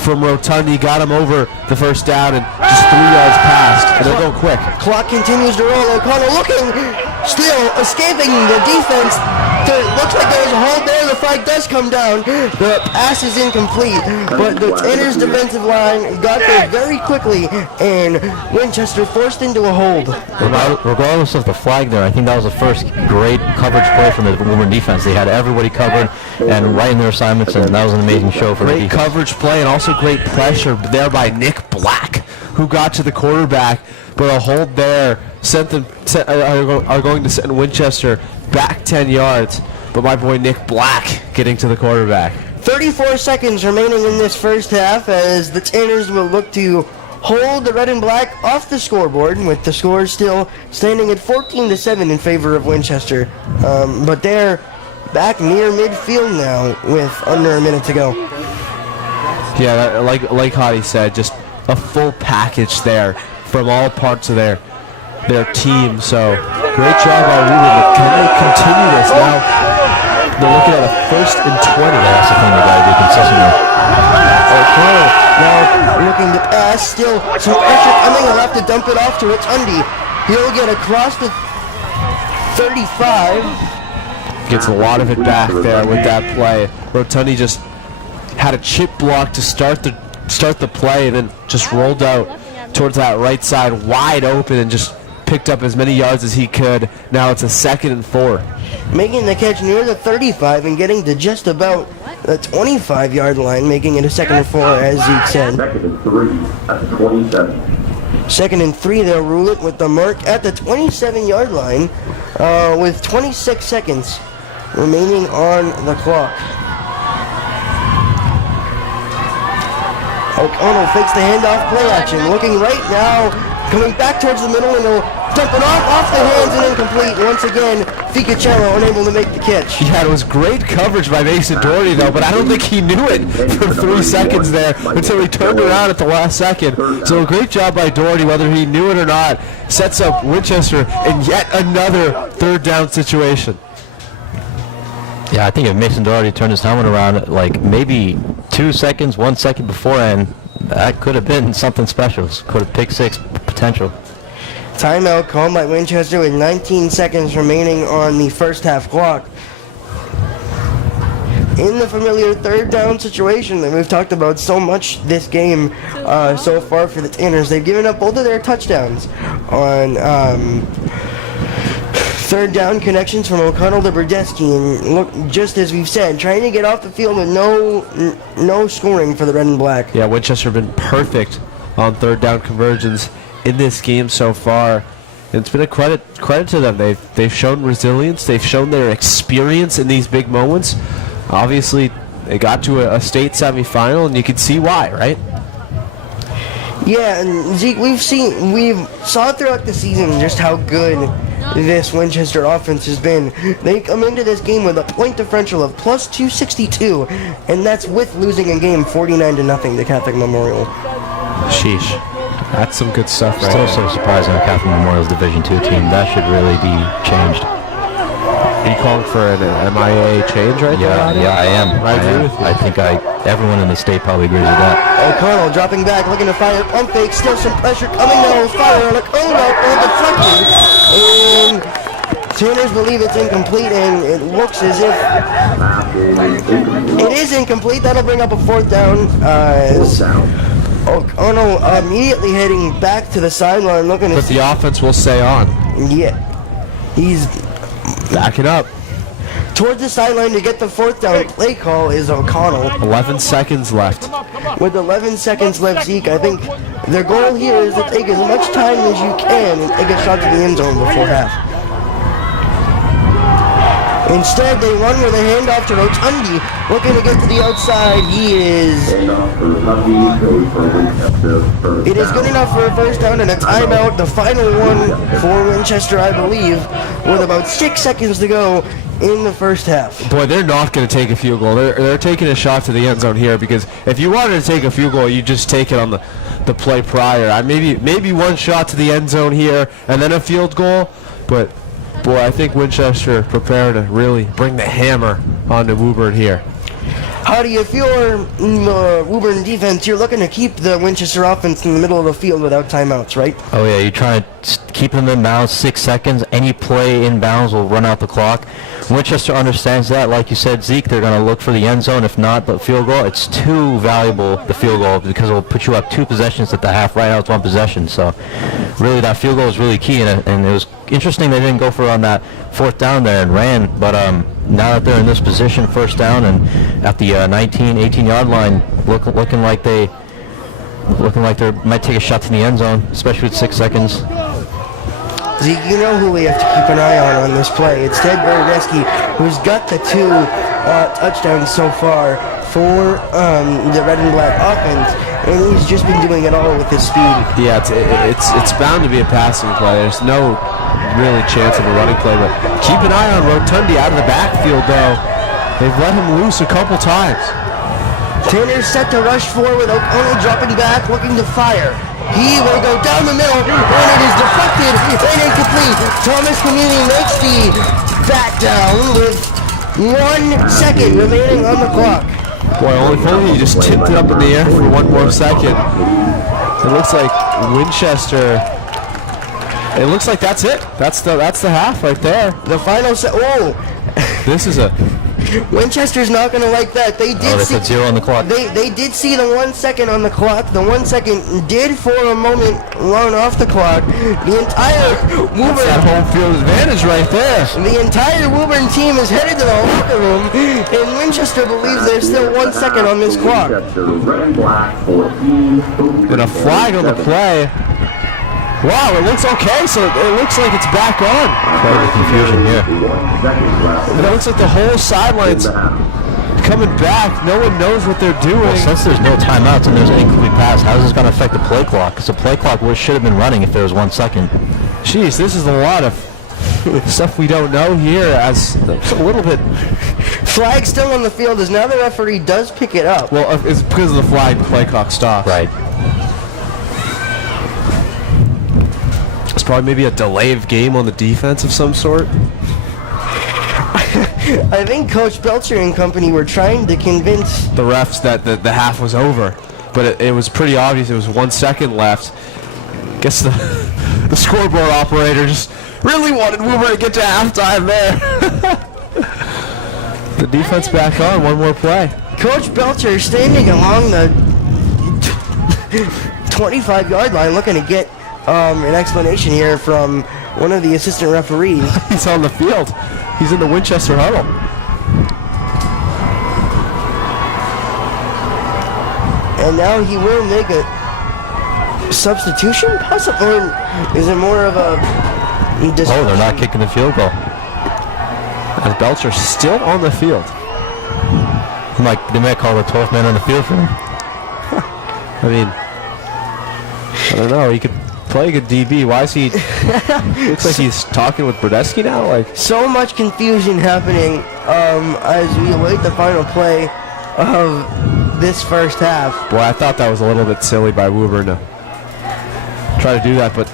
from Rotundi got him over the first down and just 3 yards past, and they're going quick. Clock continues to roll. O'Connell looking, still escaping the defense. Looks like there's a hold there. The flag does come down. The pass is incomplete, but the Tanners defensive line got there very quickly, and Winchester forced into a hold. Regardless of the flag there, I think that was the first great coverage play from the Woburn defense. They had everybody covered and right in their assignments, and that was an amazing show for the defense. Great coverage play and also great pressure there by Nick Black, who got to the quarterback, but a hold there are going to send Winchester back 10 yards, but my boy Nick Black getting to the quarterback. 34 seconds remaining in this first half as the Tanners will look to hold the Red and Black off the scoreboard, with the score still standing at 14-7 in favor of Winchester. But they're back near midfield now with under a minute to go. Yeah, like Hadi said, just a full package there from all parts of their team. So great job by Woburn, but can they continue this now? They're looking at a 1st and 20. That's the thing they got to do consistently. O'Connell now looking to pass, still some pressure coming. He'll have to dump it off to Rotundi. He'll get across the 35. Gets a lot of it back there with that play. Rotundi just had a chip block to start the play, and then just rolled out towards that right side wide open and just picked up as many yards as he could. Now it's a 2nd and 4. Making the catch near the 35 and getting to just about the 25-yard line, making it a 2nd and 4, as Zeke said. 2nd and 3 at the 27. 2nd and 3, they'll rule it with the mark at the 27-yard line with 26 seconds remaining on the clock. O'Connell fakes the handoff play action, looking right now, coming back towards the middle, and he'll dump it off the hands and incomplete. Once again, Ficacello unable to make the catch. Yeah, it was great coverage by Mason Doherty, though, but I don't think he knew it for 3 seconds there until he turned around at the last second. So a great job by Doherty, whether he knew it or not. Sets up Winchester in yet another 3rd down situation. Yeah, I think if Mason Doherty turned his helmet around like maybe 2 seconds, 1 second beforehand, that could have been something special. Could have pick 6 potential. Timeout called by Winchester with 19 seconds remaining on the first half clock. In the familiar third down situation that we've talked about so much this game so far for the Tanners, they've given up both of their touchdowns on third down connections from O'Connell to Brodesky, and look, just as we've said, trying to get off the field with no scoring for the Red and Black. Yeah, Winchester have been perfect on third down conversions in this game so far. And it's been a credit to them. They've shown resilience. They've shown their experience in these big moments. Obviously, they got to a state semifinal, and you can see why, right? Yeah, and Zeke, we saw throughout the season just how good this Winchester offense has been. They come into this game with a point differential of plus 262, and that's with losing a game 49-0 to Catholic Memorial. Sheesh. That's some good stuff, right? Still so surprising the Catholic Memorial's Division II team. That should really be changed. Are you calling for an MIA change right there? Yeah, I am. I agree with you. I think everyone in the state probably agrees with that. O'Connell dropping back, looking to fire, pump fake, still some pressure coming down, fire on a cone out, and deflected. And Tanners believe it's incomplete, and it looks as if it is incomplete. That'll bring up a fourth down. O'Connell immediately heading back to the sideline, looking to But the offense will stay on. Yeah, he's backing up. Towards the sideline to get the fourth down. Play call is O'Connell. 11 seconds left. With 11 seconds left, Zeke, I think their goal here is to take as much time as you can and take a shot to the end zone before half. Instead, they run with a handoff to Rotundi, looking to get to the outside. It is good enough for a first down and a timeout, the final one for Winchester, I believe, with about 6 seconds to go in the first half. Boy, they're not going to take a field goal. They're taking a shot to the end zone here, because if you wanted to take a field goal, you just take it on the play prior. Maybe one shot to the end zone here and then a field goal, but boy, I think Winchester prepared to really bring the hammer onto Woburn here. How do you feel, Woburn defense? You're looking to keep the Winchester offense in the middle of the field without timeouts, right? Oh yeah, you try to keep them in bounds 6 seconds. Any play in bounds will run out the clock. Winchester understands that. Like you said, Zeke, they're going to look for the end zone. If not, the field goal. It's too valuable, the field goal, because it will put you up 2 possessions at the half. Right now it's 1 possession. So really that field goal is really key. And it was interesting they didn't go for it on that fourth down there and ran. But now that they're in this position, first down, and at the 19, 18-yard line, looking like they might take a shot to the end zone, especially with 6 seconds. Zeke, you know who we have to keep an eye on this play. It's Ted Brodesky, who's got the 2 touchdowns so far for the Red and Black offense, and he's just been doing it all with his speed. Yeah, it's bound to be a passing play. There's no really chance of a running play, but keep an eye on Rotundi out of the backfield, though. They've let him loose a couple times. Tanner's set to rush forward with O'Connell dropping back, looking to fire. He will go down the middle, and it is deflected and incomplete. Thomas Community makes the back down with 1 second remaining on the clock. Boy, if only he just tipped it up in the air for 1 more second. It looks like Winchester. It looks like that's it. That's the half right there. The final This is a. Winchester's not going to like that. They did see 0 on the clock. They did see the 1 second on the clock. The 1 second did for a moment run off the clock. The entire Woburn. That's that home field advantage right there. The entire Woburn team is headed to the locker room, and Winchester believes there's still 1 second on this clock. And a flag on the play. Wow, it looks okay, so it looks like it's back on. Quite a confusion here. And it looks like the whole sideline's coming back. No one knows what they're doing. Well, since there's no timeouts and there's an incomplete pass, how is this going to affect the play clock? Because the play clock should have been running if there was 1 second. Jeez, this is a lot of stuff we don't know here. As a little bit. Flag still on the field as now the referee does pick it up. Well, it's because of the flag, the play clock stops. Right. It's probably maybe a delay of game on the defense of some sort. I think Coach Belcher and company were trying to convince the refs that the half was over, but it was pretty obvious. It was 1 second left. Guess the scoreboard operator just really wanted Woburn to get to halftime there. The defense back on, one more play. Coach Belcher standing along the 25-yard line looking to get an explanation here from one of the assistant referees. He's on the field. He's in the Winchester huddle. And now he will make a substitution, possibly? Or is it more of a... Oh, they're not kicking the field goal. As Belcher still on the field. They might call the 12th man on the field for him. I mean, I don't know. He could play a good DB. Why is he... looks like he's talking with Brodesky now. Like, so much confusion happening as we await the final play of this first half. boy, I thought that was a little bit silly by Woburn to try to do that, but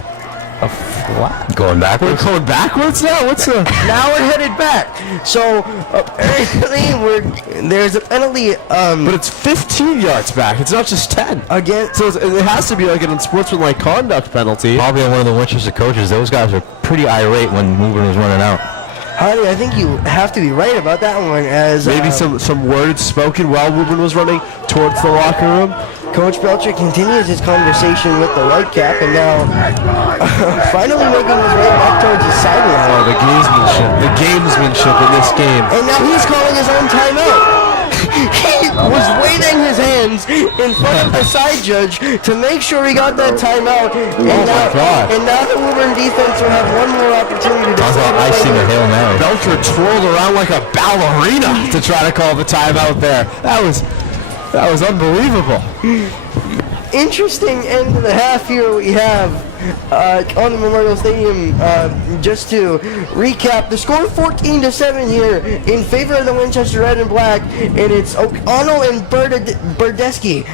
a flat. Going backwards? We're going backwards now? What's the... Now we're headed back. So apparently there's a penalty. But it's 15 yards back. It's not just 10. Again, So it has to be like an unsportsmanlike conduct penalty. Probably one of the Winchester coaches. Those guys were pretty irate when Woburn was running out. honey, I think you have to be right about that one. As Maybe some words spoken while Woburn was running towards the locker room. Coach Belcher continues his conversation with the Whitecap, and now finally making his way back towards the sideline. Oh, the gamesmanship in this game. And now he's calling his own timeout. He was waving his hands in front of the side judge to make sure he got that timeout. And my God. And now the Woburn defense will have one more opportunity to I thought I seen a Hail Mary. Belcher twirled around like a ballerina to try to call the timeout there. That was unbelievable. Interesting end of the half here we have on the Memorial Stadium. Just to recap, the score 14-7 here in favor of the Winchester Red and Black, and it's O'Connell and Burdesky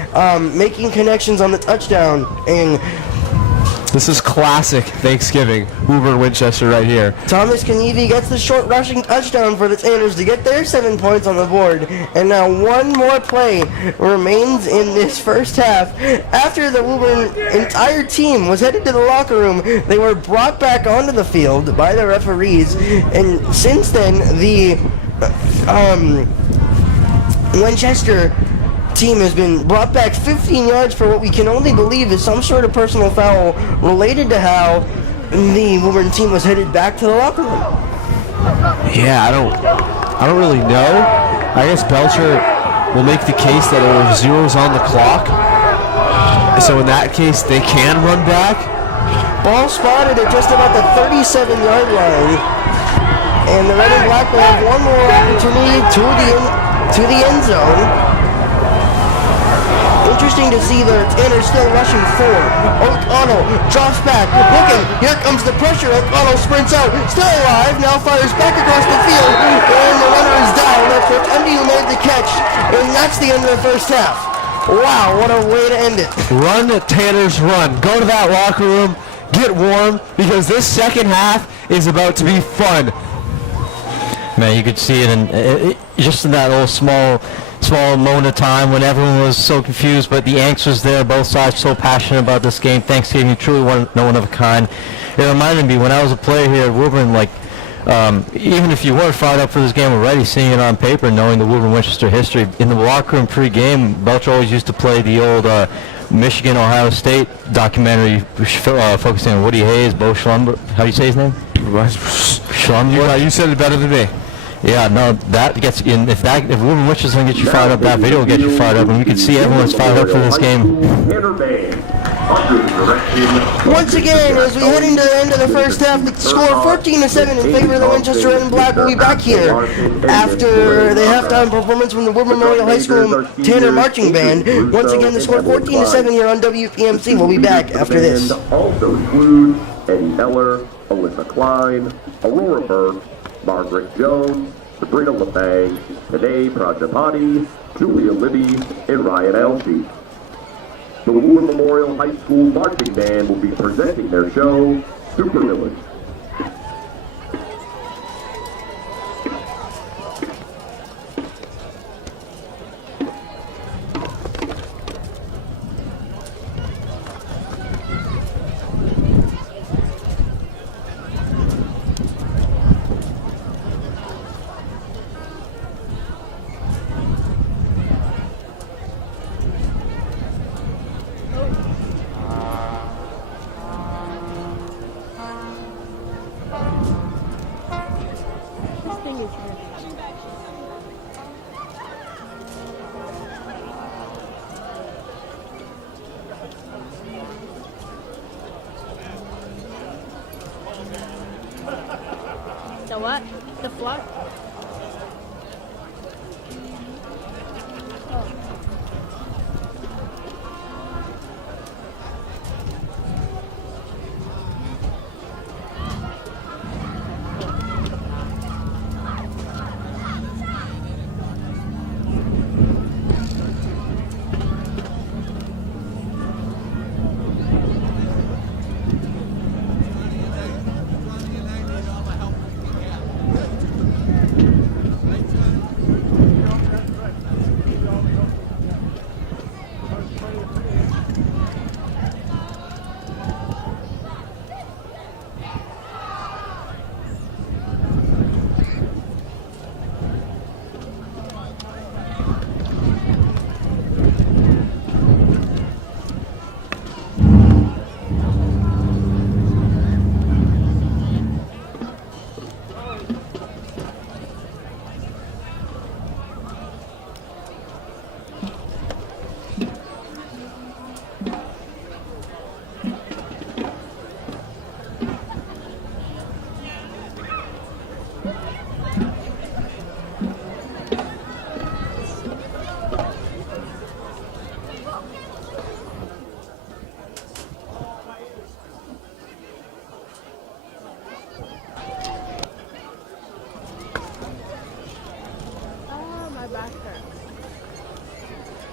making connections on the touchdown. And This is classic Thanksgiving, Woburn Winchester right here. Thomas Kanivi gets the short rushing touchdown for the Tanners to get their 7 points on the board. And now one more play remains in this first half. After the Woburn entire team was headed to the locker room, they were brought back onto the field by the referees. And since then, the Winchester team has been brought back 15 yards for what we can only believe is some sort of personal foul related to how the Woburn team was headed back to the locker room. Yeah, I don't really know. I guess Belcher will make the case that there were zeros on the clock. So in that case, they can run back. Ball spotted at just about the 37-yard line. And the Red and Black will have one more opportunity to the end zone. Interesting to see the Tanners still rushing forward. O'Connell drops back, looking. Here comes the pressure. O'Connell sprints out, still alive. Now fires back across the field, and the runner is down. That's Rotundi who made the catch, and that's the end of the first half. Wow, what a way to end it. Run, Tanners, run. Go to that locker room, get warm, because this second half is about to be fun. Man, you could see it in just in that little small moment of time when everyone was so confused, but the angst was there. Both sides so passionate about this game. Thanksgiving, truly one of a kind. It reminded me when I was a player here at Woburn, like even if you weren't fired up for this game already, seeing it on paper, knowing the Woburn-Winchester history, in the locker room pre-game, Belcher always used to play the old Michigan-Ohio State documentary focusing on Woody Hayes, Bo Schlumber. How do you say his name? Schlumber? You said it better than me. Yeah, no, that gets in. If Woburn Winchester can get you fired up, that video will get you fired up, and you can see everyone's fired up for this game. Once again, as we head into the end of the first half, the score 14-7 in favor of the Winchester Red and Black. Will be back here after the halftime performance from the Woburn Memorial High School Tanner Marching Band. Once again, the score 14-7 here on WPMC. We'll be back after this. Also include Eddie Meller, Alyssa Klein, Aurora Burke, Margaret Jones, Sabrina LeFang, Tanae Prajapati, Julia Libby, and Ryan Alshie. The Woburn Memorial High School Marching Band will be presenting their show, Super Village. The what? The flock?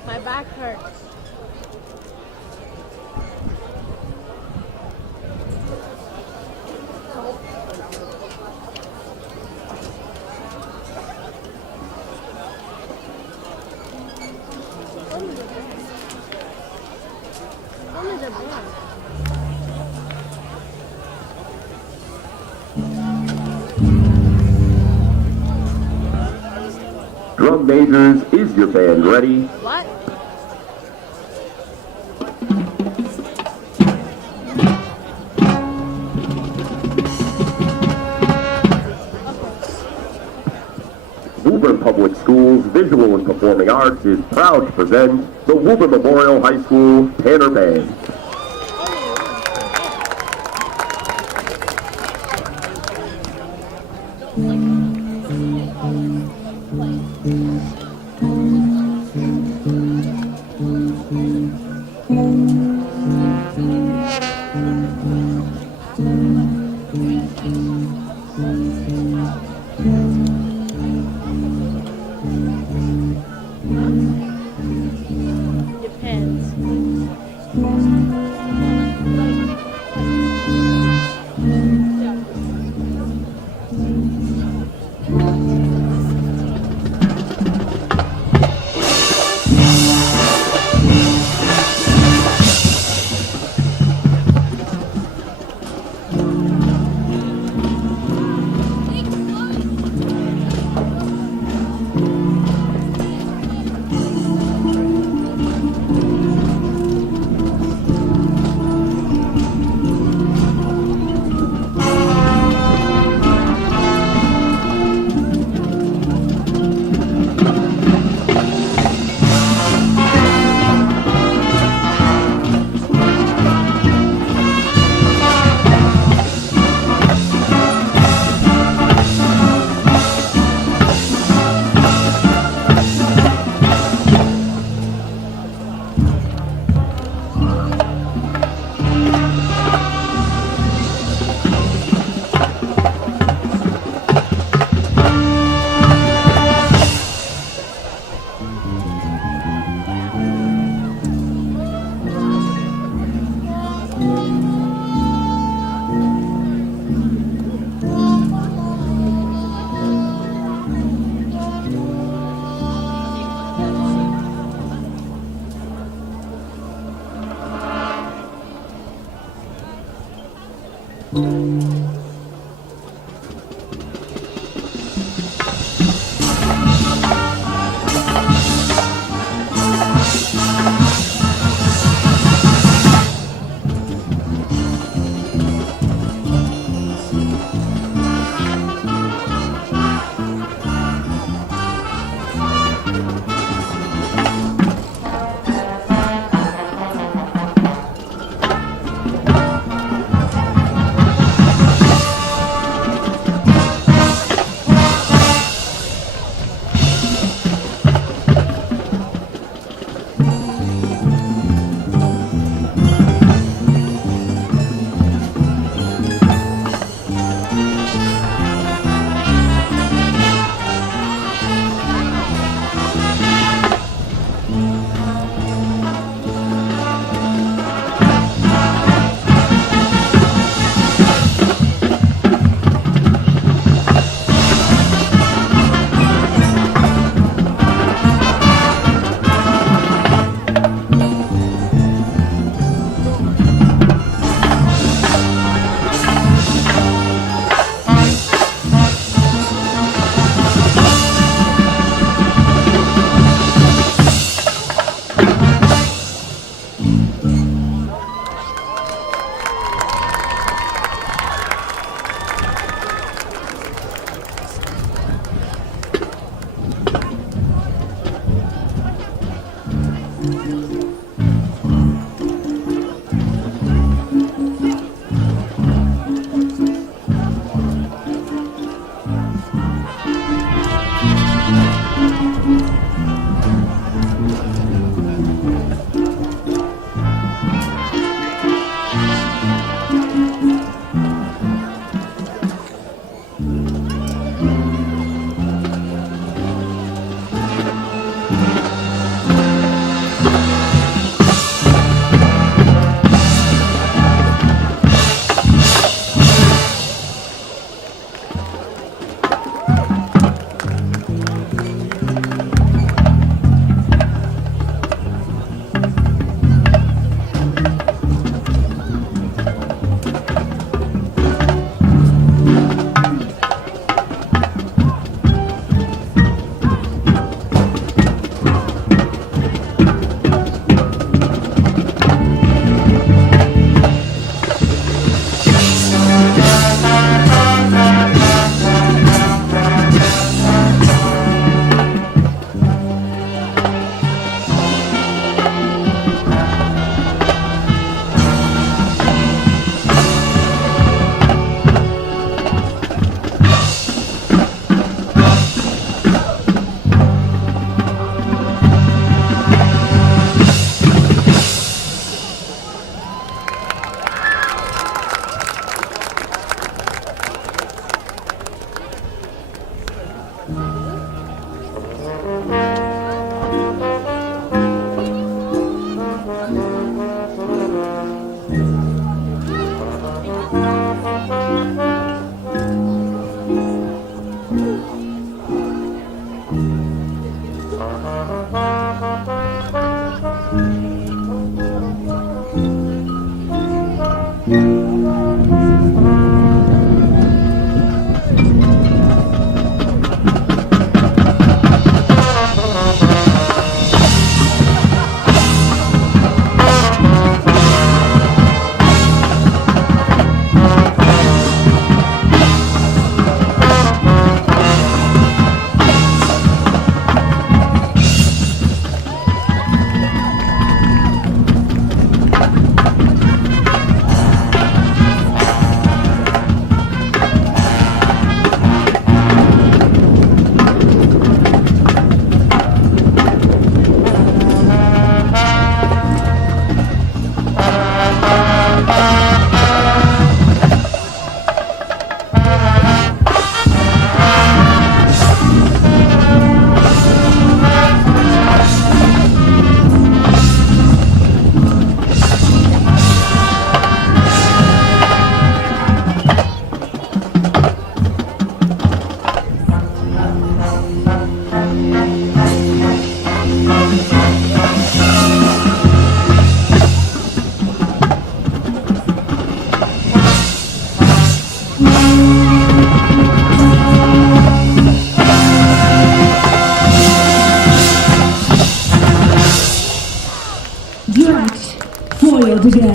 My back hurts. Drum majors, is your band ready? What? Woburn Public Schools Visual and Performing Arts is proud to present the Woburn Memorial High School Tanner Band.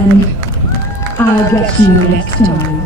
and I'll get you next time.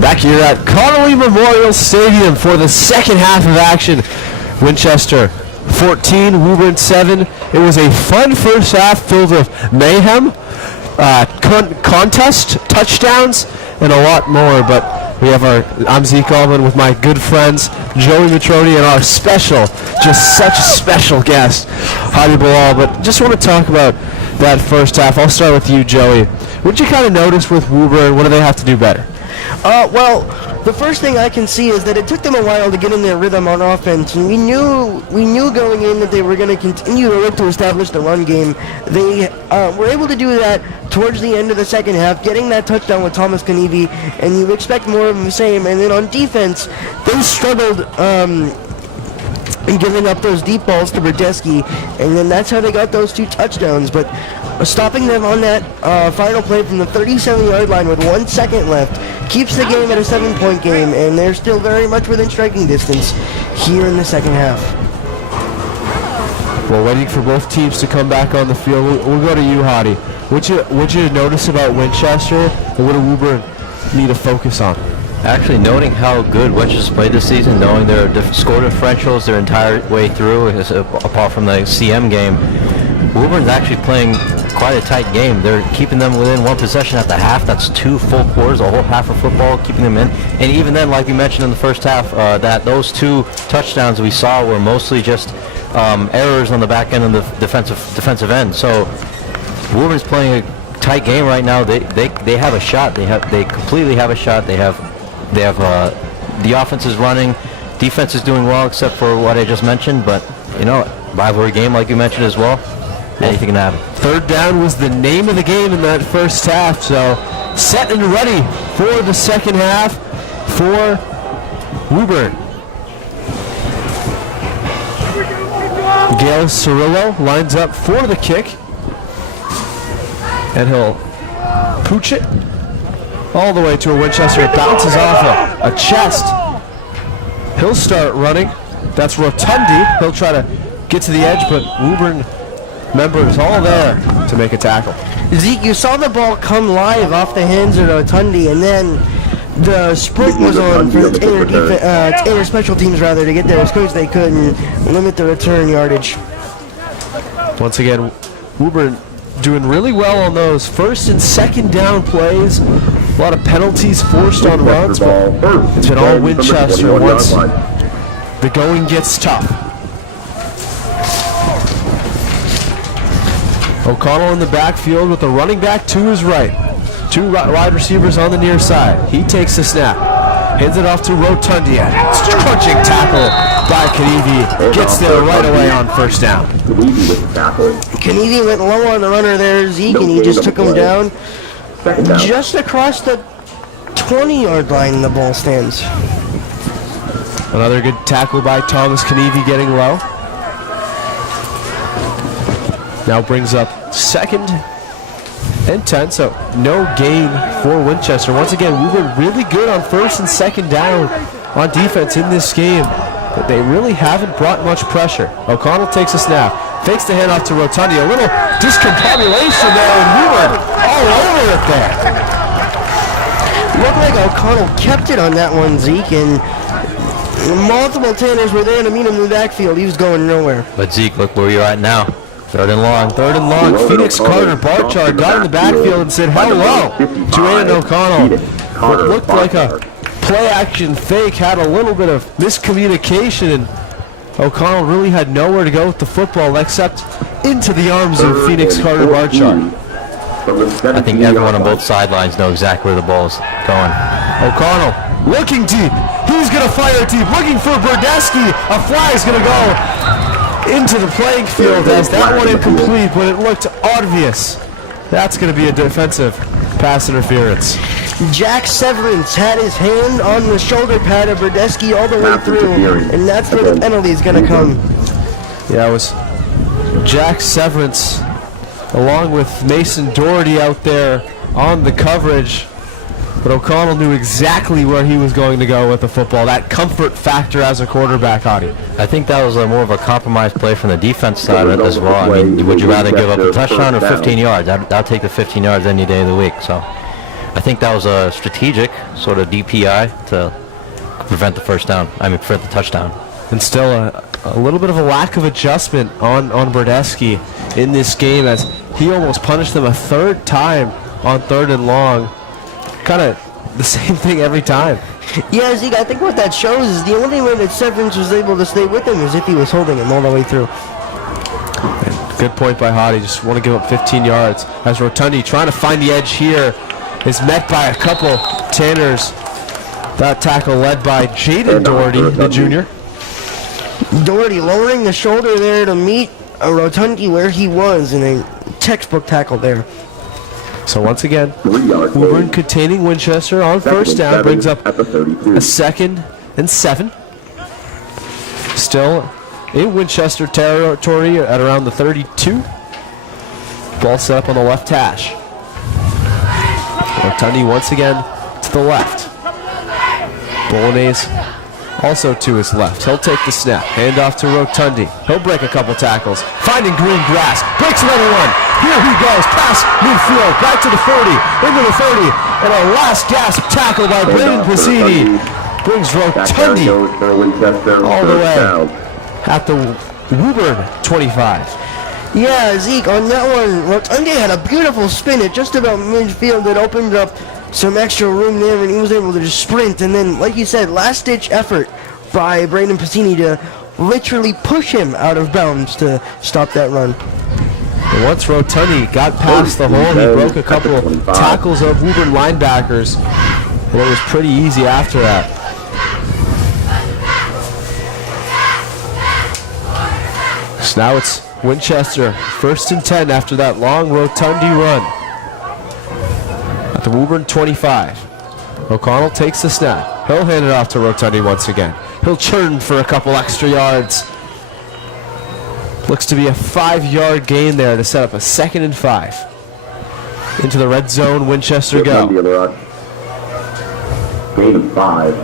Back here at Connolly Memorial Stadium for the second half of action. Winchester 14, Woburn 7. It was a fun first half filled with mayhem, contest, touchdowns, and a lot more. But I'm Zeke Allman with my good friends Joey Matroni and our special, just such a special guest, Hadi Bilal. But just want to talk about that first half. I'll start with you, Joey. What did you kind of notice with Woburn? What do they have to do better? Well, the first thing I can see is that it took them a while to get in their rhythm on offense, and we knew going in that they were going to continue to look to establish the run game. They were able to do that towards the end of the second half, getting that touchdown with Thomas Kanevi, and you expect more of the same. And then on defense, they struggled in giving up those deep balls to Brodesky, and then that's how they got those 2 touchdowns. But stopping them on that final play from the 37-yard line with 1 second left keeps the game at a 7-point game, and they're still very much within striking distance here in the second half. Well, waiting for both teams to come back on the field. We'll go to you, Hadi. What'd you notice about Winchester, and what do Woburn need to focus on? Actually, noting how good Winchester's played this season, knowing their score differentials their entire way through, apart from the CM game, Woburn's actually playing quite a tight game. They're keeping them within 1 possession at the half. That's 2 full quarters, a whole half of football, keeping them in. And even then, like you mentioned in the first half, that those 2 touchdowns we saw were mostly just errors on the back end of the defensive end. So Woburn's playing tight game right now. They have a shot. They completely have a shot. They have the offense is running, defense is doing well except for what I just mentioned. But you know, rivalry game like you mentioned as well. Anything can happen. Third down was the name of the game in that first half. So set and ready for the second half for Woburn. Gail Cirillo lines up for the kick. And he'll pooch it all the way to a Winchester. It bounces off a chest. He'll start running. That's Rotundi. He'll try to get to the edge, but Woburn members all there to make a tackle. Zeke, you saw the ball come live off the hands of Rotundi, and then the sprint was on for the inner special teams rather to get there as quick as they could and limit the return yardage. Once again, Woburn doing really well on those first and second down plays. A lot of penalties forced on runs, but it's been all Winchester once the going gets tough. O'Connell in the backfield with the running back to his right. Two wide receivers on the near side. He takes the snap. Hands it off to Rotundi. Crunching tackle by Kanivi. Gets there right away on first down. Kanivi went low on the runner there, Zeke, and he just took him down just across the 20-yard line in the ball stands. Another good tackle by Thomas Kanivi getting low. Now brings up second and 10, so no gain for Winchester. Once again, we were really good on first and second down on defense in this game, but they really haven't brought much pressure. O'Connell takes a snap, fakes the handoff to Rotundi. A little discombobulation there, and we were all over it there. Looked like O'Connell kept it on that one, Zeke, and multiple Tanners were there to meet him in the backfield. He was going nowhere. But Zeke, look where you're at now. Third and long. Third and long. Phoenix Carter Barchard got in the backfield and said hello to Aiden O'Connell. What looked like a play-action fake had a little bit of miscommunication, and O'Connell really had nowhere to go with the football except into the arms of Phoenix Carter Barchard. I think everyone on both sidelines know exactly where the ball's going. O'Connell looking deep. He's going to fire deep. Looking for Berdeski. A flag is going to go into the playing field as that one incomplete, but it looked obvious. That's going to be a defensive pass interference. Jack Severance had his hand on the shoulder pad of Berdeski all the way through, and that's where the penalty is going to come. Yeah, it was Jack Severance along with Mason Doherty out there on the coverage, but O'Connell knew exactly where he was going to go with the football. That comfort factor as a quarterback, Hadi. I think that was more of a compromised play from the defense side as well. I mean, would you rather give up a touchdown or 15 yards? I'll take the 15 yards any day of the week. So I think that was a strategic sort of DPI to prevent the prevent the touchdown. And still a little bit of a lack of adjustment on Berdeski in this game as he almost punished them a third time on third and long. Kind of the same thing every time. Yeah, Zeke, I think what that shows is the only way that Severance was able to stay with him is if he was holding him all the way through. And good point by Hadi. Just want to give up 15 yards. As Rotundi trying to find the edge here is met by a couple Tanners. That tackle led by Jaden Doherty, the junior. Doherty lowering the shoulder there to meet Rotundi where he was in a textbook tackle there. So once again, Woburn containing Winchester on first down, brings up a second and 7. Still in Winchester territory at around the 32. Ball set up on the left hash. Rotundi once again to the left. Bolognese also to his left. He'll take the snap. Hand off to Rotundi. He'll break a couple tackles. Finding green grass. Breaks another one. Here he goes. Past midfield. Back to the 40. Into the 30. And a last gasp tackle by Braden Pizzini. Brings Rotundi all the way at the Woburn 25. Yeah, Zeke, on that one, Rotundi had a beautiful spin at just about midfield that opened up some extra room there, and he was able to just sprint. And then, like you said, last-ditch effort by Braden Pizzini to literally push him out of bounds to stop that run. And once Rotundi got past the hole, he broke a couple tackles of Woburn linebackers, and it was pretty easy after that. So now it's Winchester, 1st and 10 after that long Rotundi run. At the Woburn 25. O'Connell takes the snap. He'll hand it off to Rotundi once again. He'll churn for a couple extra yards. Looks to be a 5-yard gain there to set up a 2nd and 5. Into the red zone, Winchester go. Gain of 5.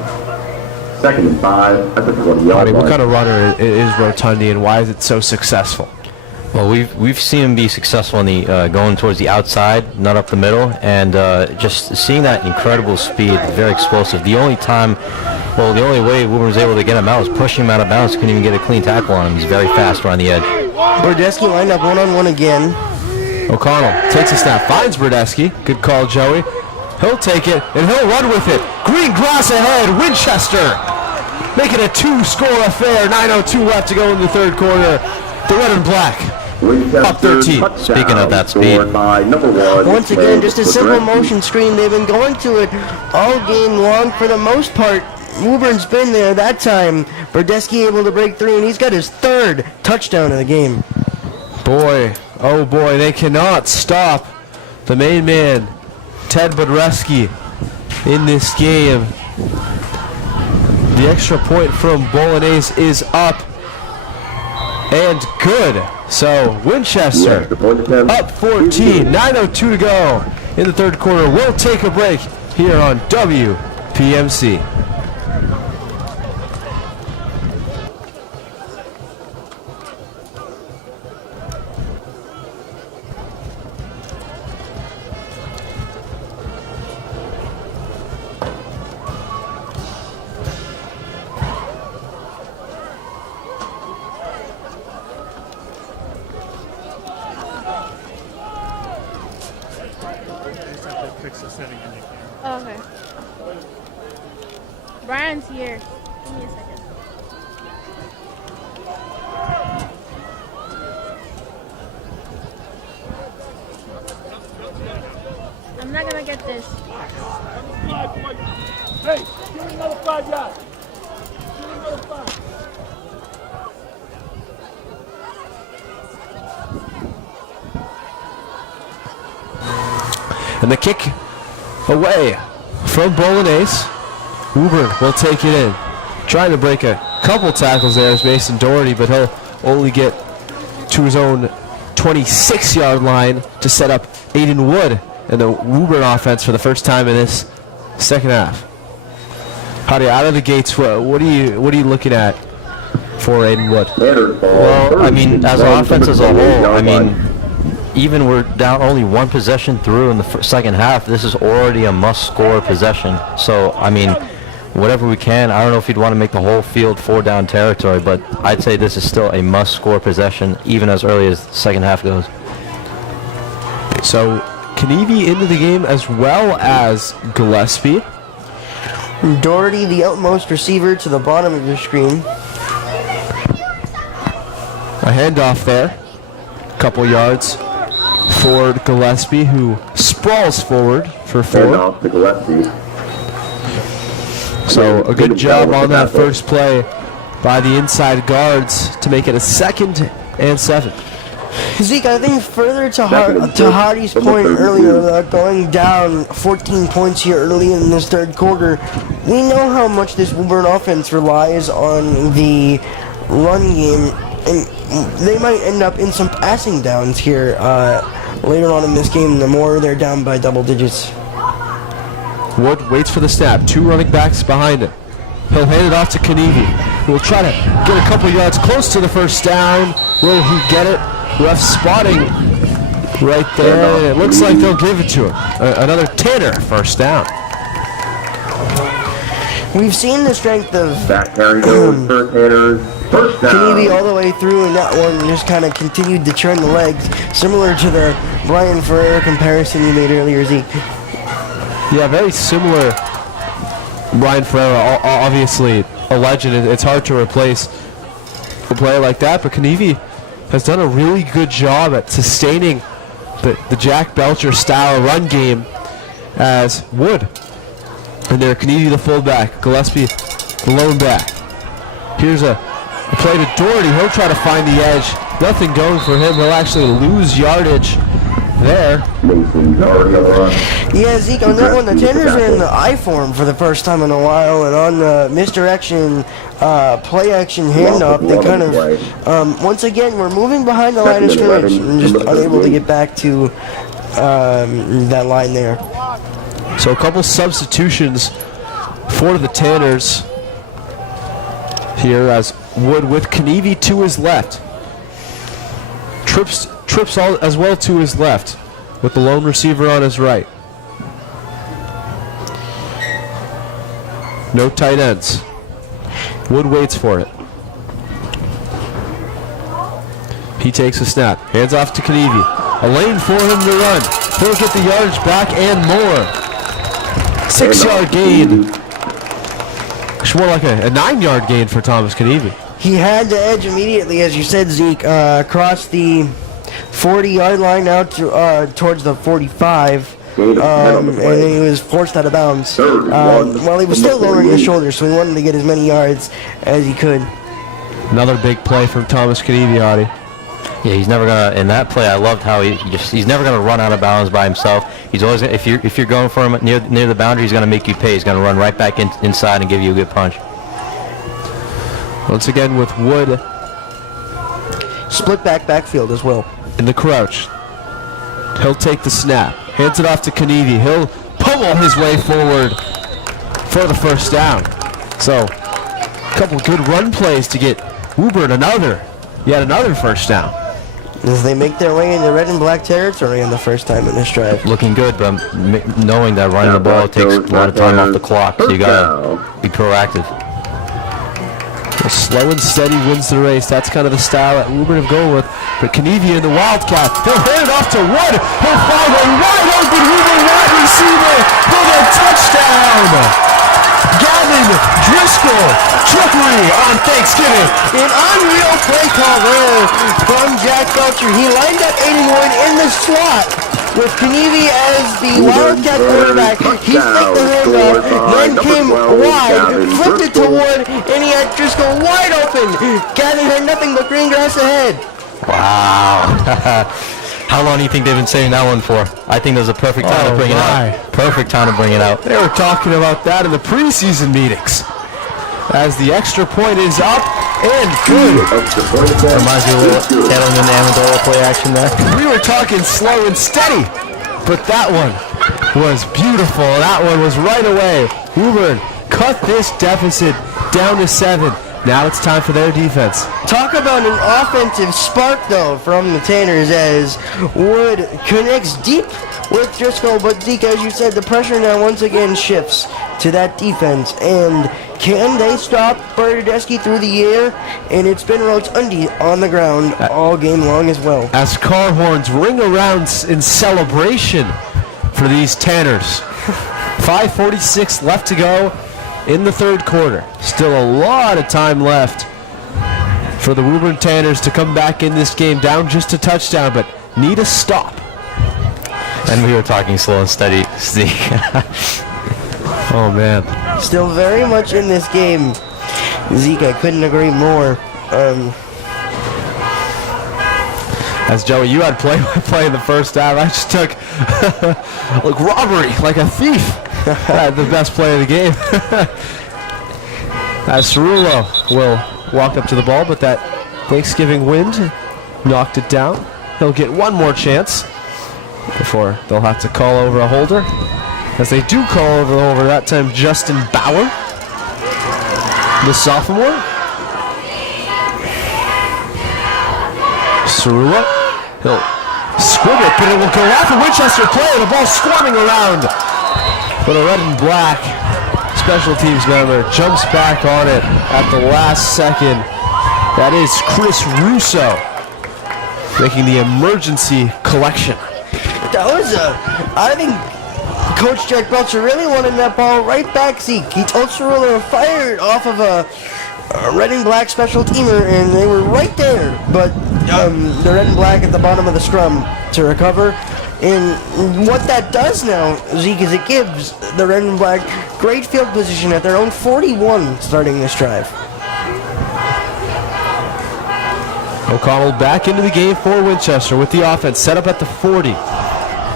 2nd and 5 at the 20-yard line. What kind of runner is Rotundi, and why is it so successful? Well, we've seen him be successful in the going towards the outside, not up the middle, and just seeing that incredible speed, very explosive. The only way Woburn was able to get him out was pushing him out of bounds. Couldn't even get a clean tackle on him. He's very fast around the edge. Brodesky lined up one-on-one again. O'Connell takes a snap, finds Brodesky. Good call, Joey. He'll take it, and he'll run with it. Green grass ahead, Winchester. Make it a 2-score affair. 9:02 left to go in the 3rd quarter. The red and black. Up 13. Speaking of that speed. Once again, just a simple motion screen. They've been going to it all game long for the most part. Woburn's been there that time. Brodesky able to break through, and he's got his 3rd touchdown of the game. Boy, oh boy, they cannot stop the main man, Ted Brodesky, in this game. The extra point from Bolognese is up and good. So Winchester up 14, 9:02 to go in the 3rd quarter. We'll take a break here on WPMC. Oh, okay. Brian's here. Give me a second. I'm not gonna get this. Hey, give me another 5 yards. Give me another 5. And the kick away from Bolognese. Woburn will take it in. Trying to break a couple tackles there is Mason Doherty, but he'll only get to his own 26-yard line to set up Aiden Wood and the Woburn offense for the first time in this 2nd half. Howdy, out of the gates, what are you looking at for Aiden Wood? Well, I mean, as an offense as a whole, I mean, even we're down only 1 possession through in the 2nd half, this is already a must-score possession. So, I mean, whatever we can, I don't know if you'd want to make the whole field 4-down territory, but I'd say this is still a must-score possession, even as early as the 2nd half goes. So, Kanivi into the game as well as Gillespie. Doherty, the outmost receiver, to the bottom of your screen. A handoff there. Couple yards for Gillespie, who sprawls forward for 4. Handoff to Gillespie. So a good job on that first play by the inside guards to make it a 2nd and 7. Zeke, I think further to Hardy's point earlier, going down 14 points here early in this 3rd quarter, we know how much this Woburn offense relies on the run game, and they might end up in some passing downs here later on in this game, the more they're down by double digits. Wood waits for the snap. 2 running backs behind him. He'll hand it off to Kanivi, who will try to get a couple yards close to the first down. Will he get it? Ref spotting right there. And it looks like they'll give it to him. Another Tanner first down. We've seen the strength of Back carry goes for Tanner's first down. Kanivi all the way through, and that one just kind of continued to turn the legs, similar to the Brian Ferreira comparison you made earlier, Zeke. Yeah, very similar. Brian Ferreira, obviously a legend. It's hard to replace a player like that, but Kanivi has done a really good job at sustaining the Jack Belcher style run game as Wood. And there, Kennedy the fullback, Gillespie the lone back. Here's a play to Doherty. He'll try to find the edge. Nothing going for him. He'll actually lose yardage there. Yeah, Zeke, on that one, the Tanners are in the I form for the first time in a while, and on the misdirection play action handoff, they kind of, once again, we're moving behind the line of scrimmage and just unable to get back to that line there. So a couple substitutions for the Tanners here as Wood with Kennedy to his left. Trips all as well to his left with the lone receiver on his right. No tight ends. Wood waits for it. He takes a snap. Hands off to Kennedy. A lane for him to run. He'll get the yardage back and more. 6-yard gain. It's more like a 9-yard gain for Thomas Kennedy. He had the edge immediately, as you said, Zeke, across the 40-yard line out to, towards the 45, and then he was forced out of bounds. Well, he was still lowering his shoulders, so he wanted to get as many yards as he could. Another big play from Thomas Kennedy, Audie. Yeah, he's never gonna. In that play, I loved how he's never gonna run out of bounds by himself. He's always, if you're going for him near the boundary, he's gonna make you pay. He's gonna run right back inside and give you a good punch. Once again with Wood. Split backfield as well. In the crouch. He'll take the snap. Hands it off to Kennedy. He'll pummel his way forward for the first down. So, a couple good run plays to get Woburn yet another first down. As they make their way into red and black territory on the first time in this drive. Looking good, but knowing that running the ball takes a lot of time off the clock, so you gotta be proactive. Well, slow and steady wins the race. That's kind of the style that Woburn have gone with. But Kennedy in the Wildcat. He'll hand it off to Wood. He'll find a wide open Woburn wide receiver for the touchdown. Gavin Driscoll, trickery on Thanksgiving. An unreal play call there from Jack Belcher. He lined up Aiden Wood in the slot with Kennedy as the Wildcat quarterback. He faked the handoff, then came wide, flipped it to Wood, and he had Driscoll wide open. Gavin had nothing but green grass ahead. Wow. How long do you think they've been saying that one for? I think there's a perfect time to bring it out. Perfect time to bring it out. They were talking about that in the preseason meetings. As the extra point is up and good. Reminds me of a little Edelman Amendola play action there. We were talking slow and steady, but that one was beautiful. That one was right away. Woburn cut this deficit down to 7. Now it's time for their defense. Talk about an offensive spark, though, from the Tanners as Wood connects deep with Driscoll. But, Zeke, as you said, the pressure now once again shifts to that defense. And can they stop Bernadeschi through the air? And it's been Rotundi on the ground all game long as well. As car horns ring around in celebration for these Tanners. 5:46 left to go in the third quarter. Still a lot of time left for the Woburn Tanners to come back in this game, down just a touchdown, but need a stop. And we were talking slow and steady, Zeke. Oh, man. Still very much in this game. Zeke, I couldn't agree more. As Joey, you had play in the first half. I just took like robbery, like a thief. The best play of the game. As Cerullo will walk up to the ball, but that Thanksgiving wind knocked it down. He'll get one more chance before they'll have to call over a holder. As they do call over the holder, that time Justin Bauer, the sophomore. Cerullo, he'll squib it, but it will go off a Winchester play. The ball squirming around. But a red and black special teams member jumps back on it at the last second. That is Chris Russo making the emergency collection. That was I think Coach Jack Belcher really wanted that ball right back, Zeke. He told Cerullo to fire it off of a red and black special teamer, and they were right there. But the red and black at the bottom of the scrum to recover. And what that does now, Zeke, is it gives the red and black great field position at their own 41 starting this drive. O'Connell back into the game for Winchester with the offense set up at the 40.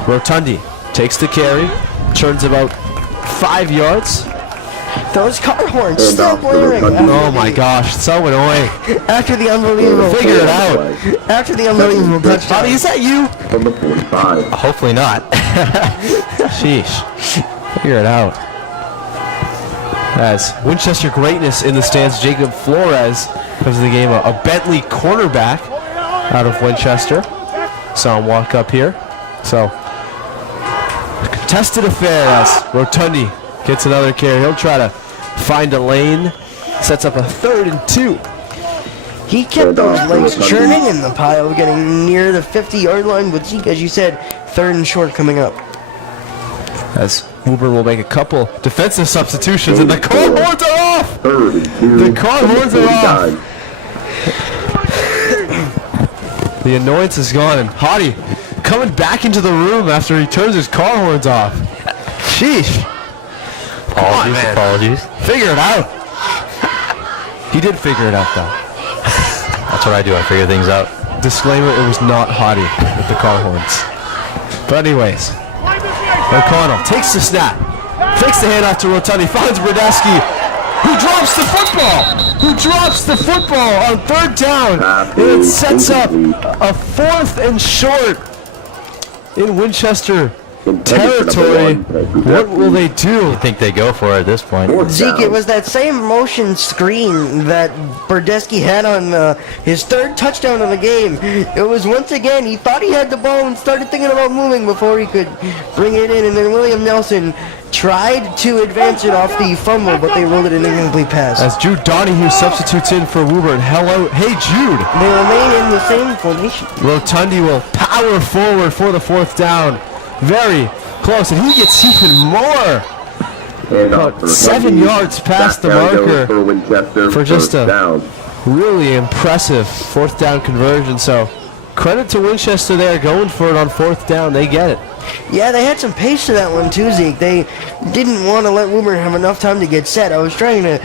Rotundi takes the carry, turns about 5 yards. Those car horns still blaring. Oh my gosh, it's so annoying. After the unbelievable. Figure it out. After the unbelievable touchdown. Buddy, is that you? From the 45. Hopefully not. Sheesh. Figure it out. As Winchester greatness in the stands, Jacob Flores comes to the game, a Bentley cornerback out of Winchester. Saw him walk up here. So, contested affair as Rotundi gets another carry. He'll try to find a lane. Sets up a 3rd and 2. He kept those legs churning in the pile, getting near the 50-yard line. But Zeke, as you said, 3rd and short coming up. As Woburn will make a couple defensive substitutions, and the car horns are off! 3rd and 2. The car horns are off! The annoyance is gone, and Hottie coming back into the room after he turns his car horns off. Sheesh. Apologies. Figure it out. He did figure it out, though. That's what I do. I figure things out. Disclaimer, it was not Hottie with the car horns. But anyways, O'Connell takes the snap, fakes the handoff to Rotundi, finds Brodesky, who drops the football on 3rd down. And it sets up a 4th and short in Winchester territory. What will they do? I think they go for it at this point. Zeke, it was that same motion screen that Brodesky had on his 3rd touchdown of the game. It was once again, he thought he had the ball and started thinking about moving before he could bring it in, and then William Nelson tried to advance it off the fumble, but they rolled it an incomplete pass. As Jude Donahue substitutes in for Woburn. Hello, hey Jude. They remain in the same formation. Rotundi will power forward for the 4th down. Very close, and he gets even more. About 7 yards past the marker for just a really impressive 4th down conversion. So credit to Winchester there, going for it on 4th down. They get it. Yeah, they had some pace to that one too, Zeke. They didn't want to let Woburn have enough time to get set. I was trying to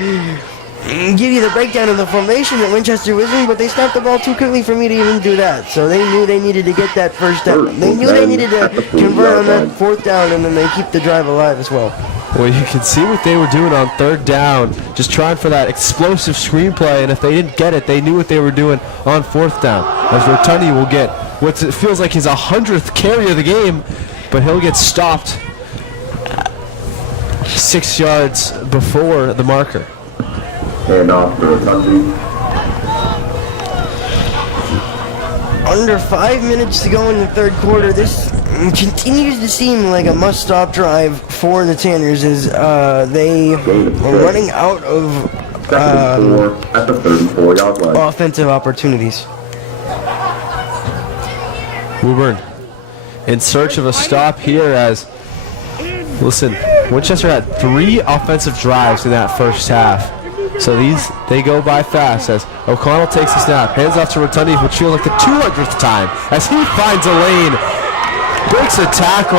give you the breakdown of the formation that Winchester was in, but they snapped the ball too quickly for me to even do that. So they knew they needed to get that first down. They knew they needed to convert on that 4th down, and then they keep the drive alive as well. Well, you can see what they were doing on 3rd down, just trying for that explosive screenplay, and if they didn't get it, they knew what they were doing on 4th down. As Rotundi will get what feels like his 100th carry of the game, but he'll get stopped 6 yards before the marker. And off to Rotundi. Under 5 minutes to go in the 3rd quarter. This continues to seem like a must-stop drive for the Tanners as they are running out of at the 34-yard line. offensive opportunities. Woburn in search of a stop here as, listen, Winchester had 3 offensive drives in that first half. So they go by fast as O'Connell takes the snap, hands off to Rotundi, which feels like the 200th time as he finds a lane, breaks a tackle.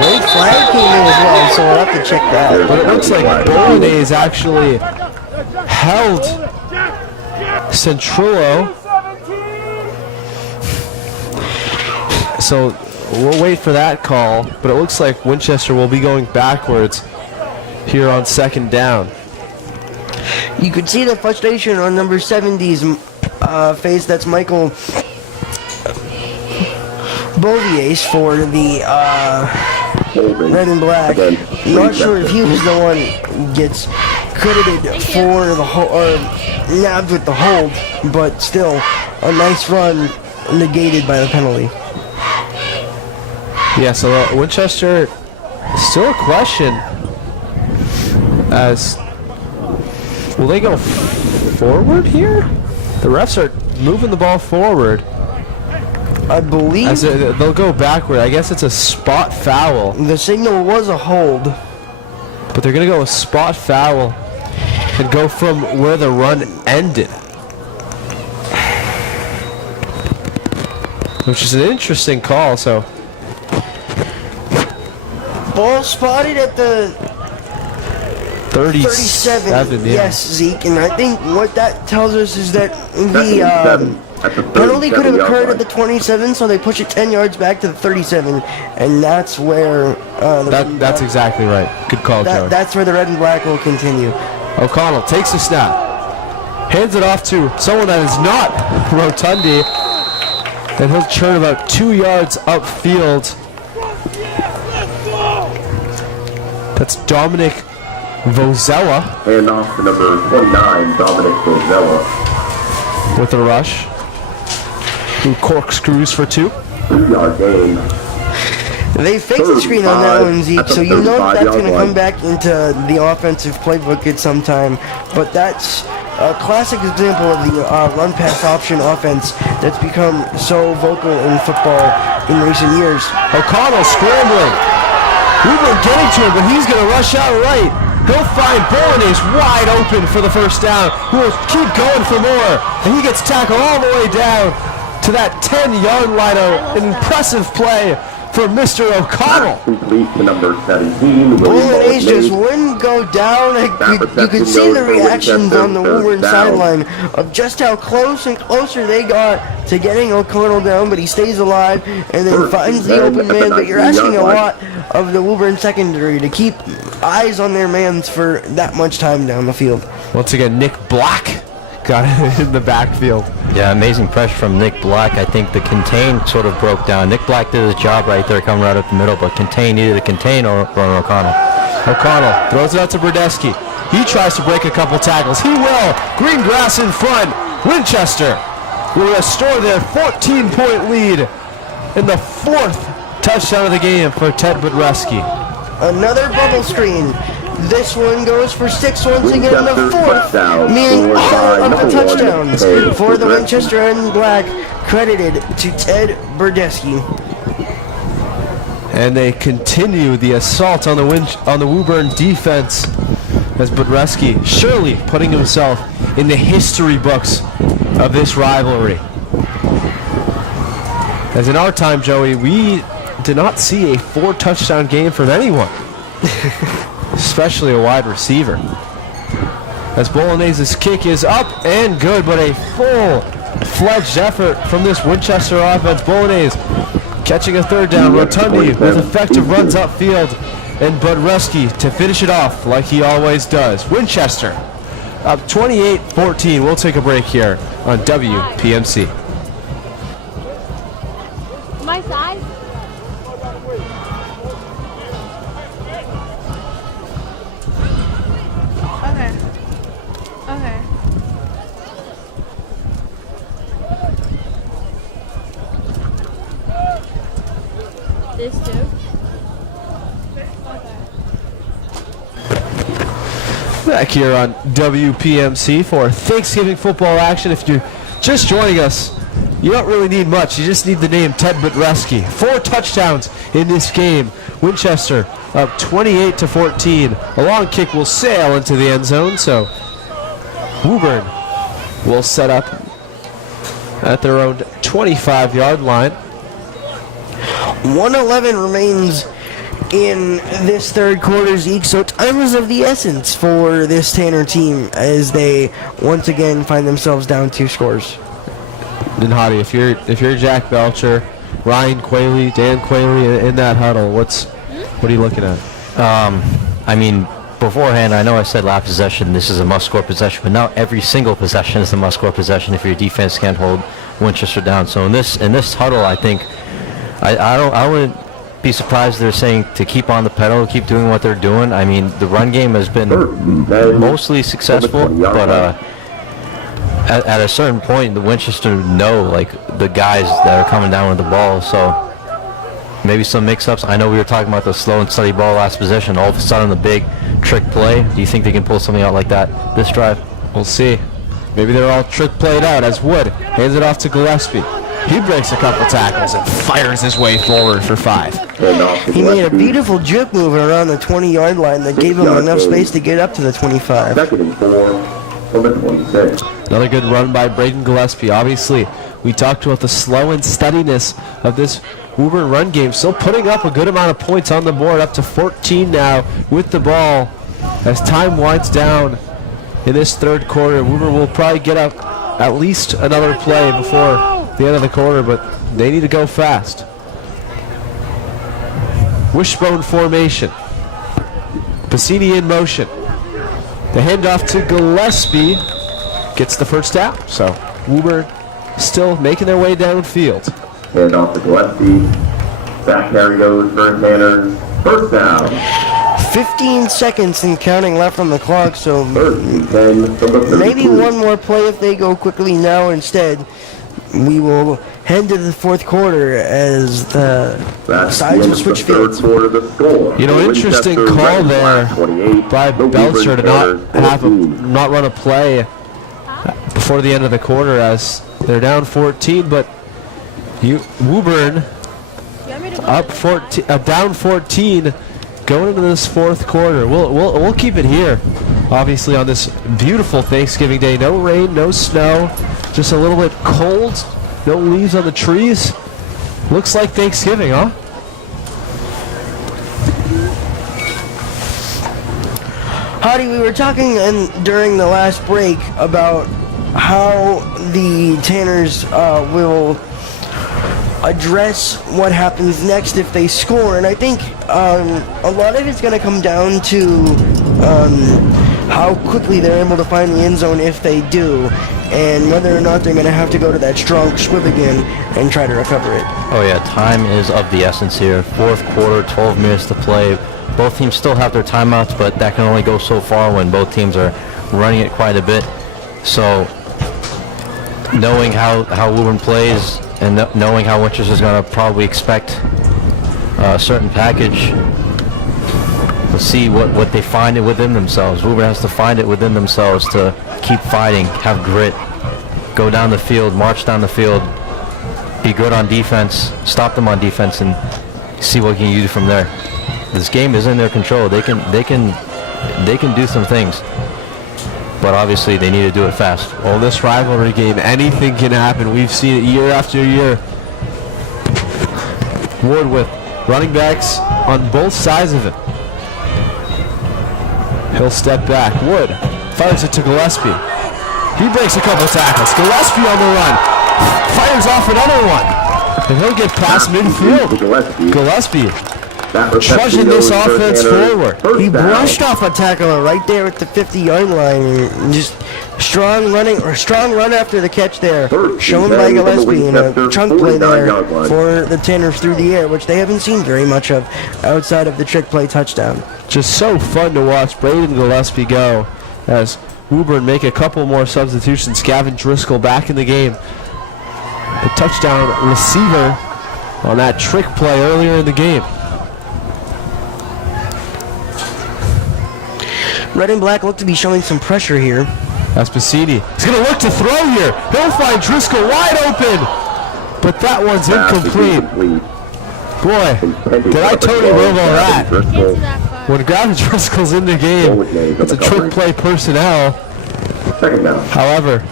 Late flag came in as well, so we'll have to check that. But it looks like Bolognese actually held Centrullo. So we'll wait for that call, but it looks like Winchester will be going backwards here on 2nd down. You could see the frustration on number 70's face. That's Michael Bovies for the red and black. Not sure if he was the one who gets credited for the or nabbed with the hold, but still a nice run negated by the penalty. Yeah, so Winchester, still a question as, will they go forward here? The refs are moving the ball forward. I believe as they'll go backward. I guess it's a spot foul. The signal was a hold. But they're going to go with spot foul. and go from where the run ended. Which is an interesting call, so. Ball spotted at the 37. Yeah. Yes, Zeke. And I think what that tells us is that the At the penalty could have 37-yard occurred at line. the 27, so they push it 10 yards back to the 37. And that's where That's exactly right. Good call, Joey. that's where the red and black will continue. O'Connell takes the snap. Hands it off to someone that is not Rotundi. And he'll churn about 2 yards upfield. That's Dominic Vozella Hand off to number 29, Dominic Rosella. with a rush. Who corkscrews for 2. 2-yard gain. They faked the screen on that one, Zeke, At the so you know that that's 35-yard going to line. come back into the offensive playbook at some time. But that's a classic example of the run-pass option offense that's become so vocal in football in recent years. O'Connell scrambling. Woburn getting to him, but he's going to rush out right. He'll find Bolognese wide open for the first down, who will keep going for more. And he gets tackled all the way down to that 10-yard line. An impressive play for Mr. O'Connell. Complete to number 17, William Bolognese just Bolognese. wouldn't go down. You could see the reactions on the Woburn sideline of just how close and closer they got to getting O'Connell down, but he stays alive and then finds the open man. But you're asking a lot of the Woburn secondary to keep eyes on their mans for that much time down the field. Once again, Nick Black got it in the backfield. Yeah, amazing pressure from Nick Black. I think the contain sort of broke down. Nick Black did his job right there coming right up the middle, but contain needed to contain O'Connell. O'Connell throws it out to Brodesky. He tries to break a couple tackles. He will. Green grass in front. Winchester will restore their 14-point lead in the 4th touchdown of the game for Ted Brodesky. Another bubble screen. This one goes for 6 once again, the Winchester 4th, touchdown, meaning scored all by of the number 1, touchdowns Ted for the Brodesky. Winchester Red and Black credited to Ted Brodesky. And they continue the assault on the Woburn defense as Brodesky surely putting himself in the history books of this rivalry. As in our time, Joey, we did not see a 4-touchdown game from anyone, especially a wide receiver. As Bolognese's kick is up and good, but a full-fledged effort from this Winchester offense. Bolognese catching a 3rd down. Rotundi with effective runs upfield, and Brodesky to finish it off like he always does. Winchester up 28-14. We'll take a break here on WPMC. My size? Okay. Okay. This too? Back here on WPMC for Thanksgiving football action. If you're just joining us, you don't really need much. You just need the name Ted Brodesky. 4 touchdowns in this game. Winchester up 28-14. A long kick will sail into the end zone, so Woburn will set up at their own 25-yard line. 1:11 remains in this 3rd quarter, Zeke, so time is of the essence for this Tanner team as they once again find themselves down 2 scores. And Hottie, if you're Jack Belcher, Ryan Quayle, Dan Quayle in that huddle, what are you looking at? I mean, beforehand, I know I said last possession, this is a must-score possession, but now every single possession is a must-score possession if your defense can't hold Winchester down. So in this huddle, I think I wouldn't be surprised they're saying to keep on the pedal, keep doing what they're doing. I mean, the run game has been mostly successful, but at a certain point, the Winchester know like the guys that are coming down with the ball. So maybe some mix-ups. I know we were talking about the slow and steady ball last possession. All of a sudden, the big trick play. Do you think they can pull something out like that this drive? We'll see. Maybe they're all trick played out as Wood hands it off to Gillespie. He breaks a couple tackles and fires his way forward for 5. Handoff to He made a Gillespie. beautiful juke move around the 20-yard line that gave him enough space to get up to the 25. 2nd and 4 from the 26. Another good run by Braden Gillespie. Obviously, we talked about the slow and steadiness of this Woburn run game. Still putting up a good amount of points on the board, up to 14 now with the ball. As time winds down in this third quarter, Woburn will probably get up at least another play before the end of the quarter, but they need to go fast. Wishbone formation. Bassini in motion. The handoff to Gillespie gets the first down. So Woburn still making their way downfield. Handoff to Gillespie. Back carry goes for Tanner. First down. 15 seconds and counting left on the clock, so 3rd and 10 from the 32. maybe one more play if they go quickly now instead. We will head to the fourth quarter as the That's sides the will end switch of the third fields. quarter, the score. You know, interesting Winchester call Red there Black 28, by the Belcher to not Woburn have 14. not run a play before the end of the quarter as they're down 14, but Woburn You want me to go up to the 14, down 14, going into this fourth quarter. We'll keep it here, obviously on this beautiful Thanksgiving Day. No rain, no snow, just a little bit cold. No leaves on the trees. Looks like Thanksgiving, huh? Howdy, we were talking during the last break about how the Tanners will address what happens next if they score, and I think a lot of it's going to come down to how quickly they're able to find the end zone if they do, and whether or not they're going to have to go to that strong squib again and try to recover it. Oh yeah, time is of the essence here. Fourth quarter, 12 minutes to play. Both teams still have their timeouts, but that can only go so far when both teams are running it quite a bit. So knowing how Woburn plays and knowing how Winchester is going to probably expect a certain package, let's see what they find it within themselves. Woburn has to find it within themselves to keep fighting, have grit, go down the field, march down the field, be good on defense, stop them on defense, and see what can you do from there. This game is in their control. They can do some things, but obviously they need to do it fast. Well, this rivalry game, anything can happen. We've seen it year after year. Wood with running backs on both sides of it. He'll step back. Wood fires it to Gillespie. He breaks a couple tackles. Gillespie on the run. Fires off another one. And he'll get past midfield. Gillespie trudging this offense forward. He brushed off a tackler right there at the 50-yard line. And just strong run after the catch there, shown by Gillespie in a chunk play there for the Tanners through the air, which they haven't seen very much of outside of the trick play touchdown. Just so fun to watch Braden Gillespie go as Woburn make a couple more substitutions. Gavin Driscoll back in the game. The touchdown receiver on that trick play earlier in the game. Red and black look to be showing some pressure here. That's Bassini. He's going to look to throw here. He'll find Driscoll wide open. But that one's incomplete. Boy, did I Tony Romo that? Can't see that far. When Gavin Driscoll's in the game, it's a trick play personnel. However,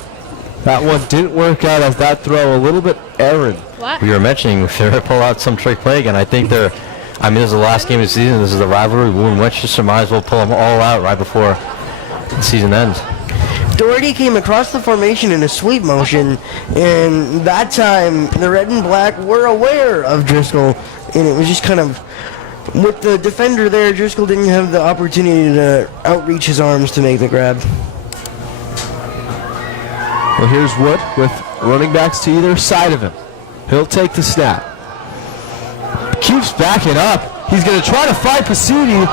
that one didn't work out as that throw a little bit errant. What? We were mentioning if they're going to pull out some trick play again, I think this is the last game of the season. This is the rivalry. Woburn Winchester might as well pull them all out right before the season ends. Doherty came across the formation in a sweep motion, and that time the red and black were aware of Driscoll, and it was just kind of, with the defender there, Driscoll didn't have the opportunity to outreach his arms to make the grab. Well, here's Wood with running backs to either side of him. He'll take the snap. Keeps backing up. He's going to try to find Bassini,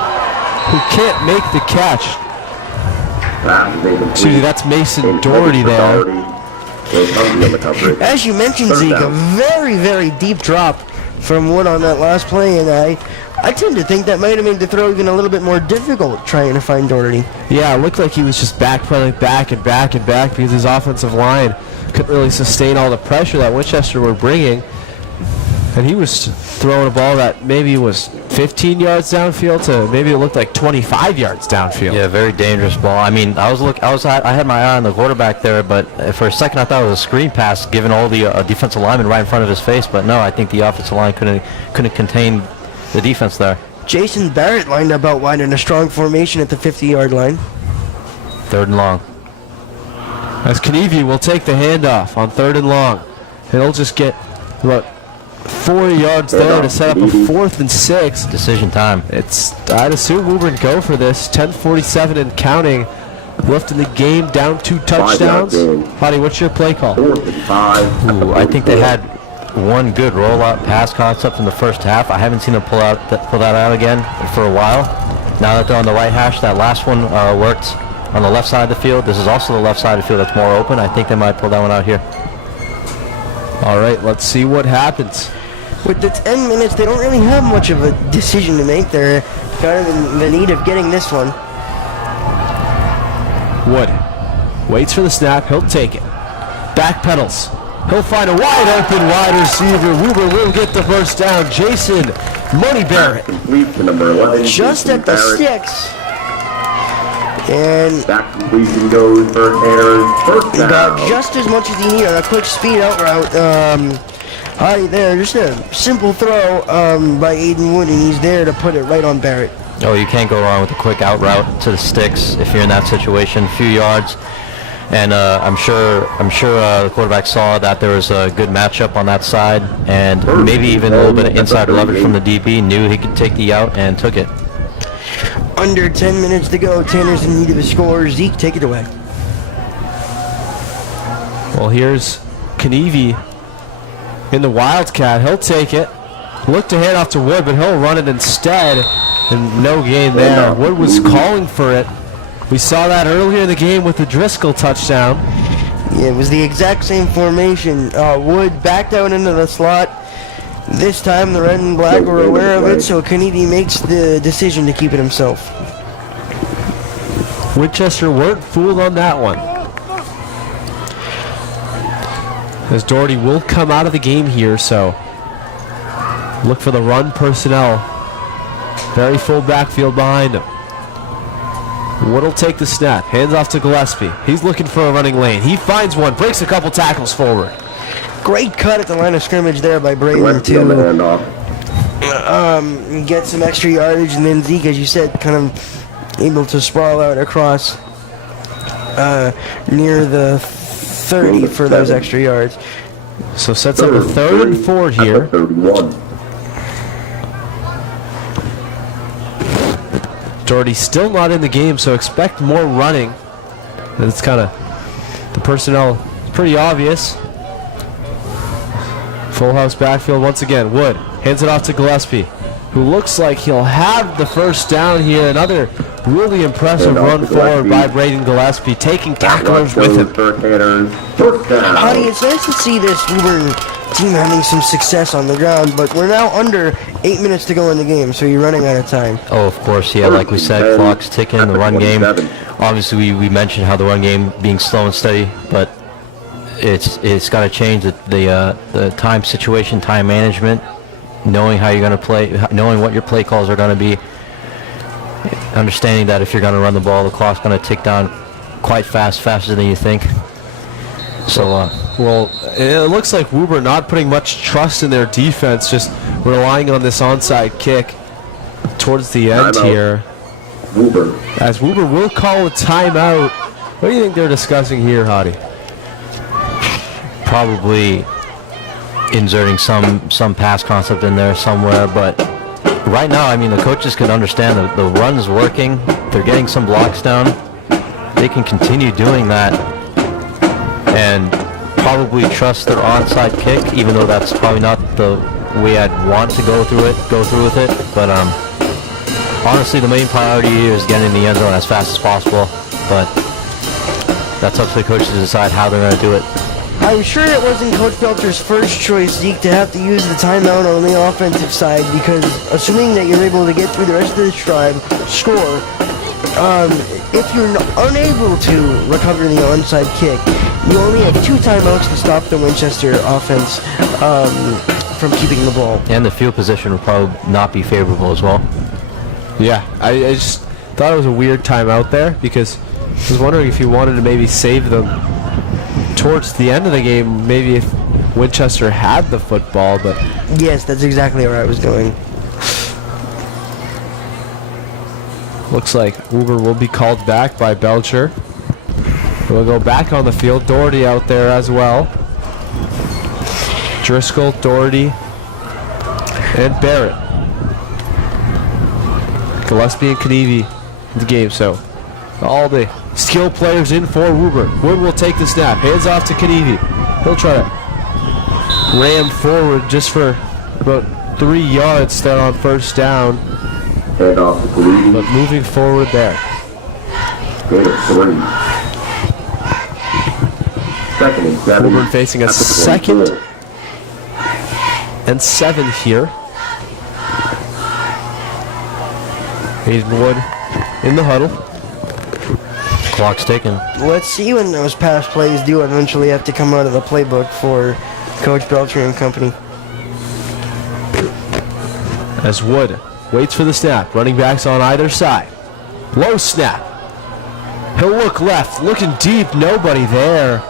who can't make the catch. Excuse me, that's Mason Doherty there. As you mentioned, Zeke, a very, very deep drop from Wood on that last play, and I tend to think that might have made the throw even a little bit more difficult trying to find Doherty. Yeah, it looked like he was just backpedaling back and back and back because his offensive line couldn't really sustain all the pressure that Winchester were bringing. And he was throwing a ball that maybe was 15 yards downfield to maybe it looked like 25 yards downfield. Yeah, very dangerous ball. I mean, I had my eye on the quarterback there, but for a second I thought it was a screen pass, given all the defensive linemen right in front of his face. But no, I think the offensive line couldn't contain the defense there. Jason Barrett lined up out wide in a strong formation at the 50-yard line. 3rd and long. As Knievi will take the handoff on 3rd and long. And he'll just get about 4 yards there to set up a 4th and 6. Decision time. I'd assume Woburn go for this. 10:47 and counting. Left in the game, down 2 touchdowns. Buddy, what's your play call? 4th and 5. Ooh, I think they had one good rollout pass concept in the first half. I haven't seen them pull that out again for a while. Now that they're on the right hash, that last one worked on the left side of the field. This is also the left side of the field that's more open. I think they might pull that one out here. All right, let's see what happens. With the 10 minutes, they don't really have much of a decision to make. They're kind of in the need of getting this one. Wood waits for the snap. He'll take it. Back pedals. He'll find a wide open wide receiver. Woburn will get the first down. Jason Money Barrett. Complete to number 11. Just at the 6. And That completion goes for Tanner's 1st he down. got just as much as he needed on a quick speed out route. Right there, just a simple throw by Aiden Wood, and he's there to put it right on Barrett. Oh, you can't go wrong with a quick out route to the sticks if you're in that situation. A few yards. And I'm sure the quarterback saw that there was a good matchup on that side, and maybe even a little bit of inside leverage from the DB. Knew he could take the out and took it. Under 10 minutes to go. Tanner's in need of a score. Zeke, take it away. Well, here's Knievi in the Wildcat. He'll take it. Look to hand off to Wood, but he'll run it instead. And no gain there. Wood was calling for it. We saw that earlier in the game with the Driscoll touchdown. Yeah, it was the exact same formation. Wood backed out into the slot. This time the red and black were aware of it, so Kennedy makes the decision to keep it himself. Winchester weren't fooled on that one. As Doherty will come out of the game here, so look for the run personnel. Very full backfield behind him. Wood will take the snap. Hands off to Gillespie. He's looking for a running lane. He finds one. Breaks a couple tackles forward. Great cut at the line of scrimmage there by Braden to get some extra yardage, and then Zeke, as you said, kind of able to sprawl out across near the 30 for those extra yards. So sets up a 3rd and 4 here. 31. Doherty still not in the game, so expect more running. And it's kind of, the personnel is pretty obvious. Full house backfield once again. Wood hands it off to Gillespie, who looks like he'll have the first down here. Another really impressive run forward by Braden Gillespie, taking tacklers with him. Honey, it's nice to see this Woburn team having some success on the ground, but we're now under 8 minutes to go in the game, so you're running out of time. Oh, of course, yeah, like we said, clock's ticking, the run game. Obviously, we mentioned how the run game being slow and steady, but it's got to change the time situation, time management, knowing how you're going to play, knowing what your play calls are going to be, understanding that if you're going to run the ball, the clock's going to tick down quite fast, faster than you think. So, well, it looks like Woburn not putting much trust in their defense, just relying on this onside kick towards the end here. Woburn. As Woburn will call a timeout. What do you think they're discussing here, Hadi? Probably inserting some pass concept in there somewhere, but right now, I mean, the coaches can understand that the run's working. They're getting some blocks down. They can continue doing that and probably trust their onside kick, even though that's probably not the way I'd want to go through with it. But honestly, the main priority here is getting in the end zone as fast as possible. But that's up to the coaches to decide how they're going to do it. I'm sure it wasn't Coach Belcher's first choice, Zeke, to have to use the timeout on the offensive side, because assuming that you're able to get through the rest of this drive, score, if you're unable to recover the onside kick, You only had 2 timeouts to stop the Winchester offense from keeping the ball. And the field position would probably not be favorable as well. Yeah, I just thought it was a weird timeout there because I was wondering if you wanted to maybe save them towards the end of the game, maybe if Winchester had the football, but... Yes, that's exactly where I was going. Looks like Woburn will be called back by Belcher. We'll go back on the field. Doherty out there as well. Driscoll, Doherty, and Barrett. Gillespie and Knievi in the game, so all the skill players in for Woburn. Wood will take the snap. Hands off to Knievi. He'll try to ram forward just for about 3 yards there on first down. Hand off to Knievi. But moving forward there. Gain of 3. Second and 7. Woburn facing a at the 2nd 24. and 7 here. Hayden Wood in the huddle. Clock's ticking. Let's see when those pass plays do eventually have to come out of the playbook for Coach Belcher and company. As Wood waits for the snap. Running backs on either side. Low snap. He'll look left. Looking deep. Nobody there.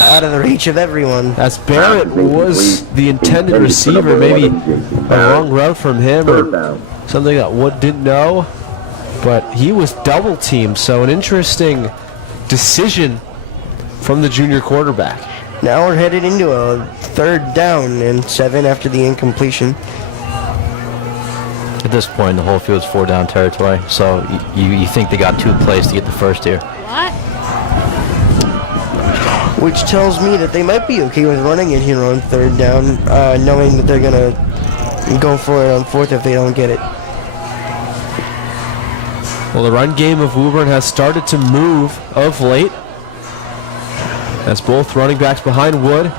Out of the reach of everyone. As Barrett was the intended receiver. Maybe a long route from him Third or down. something that Wood didn't know. But he was double teamed. So an interesting decision from the junior quarterback. Now we're headed into a 3rd down and 7 after the incompletion. At this point, the whole field's 4 down territory, so you think they got 2 plays to get the first here. What? Which tells me that they might be okay with running it here on 3rd down, knowing that they're going to go for it on 4th if they don't get it. Well, the run game of Woburn has started to move of late. As both running backs behind Wood.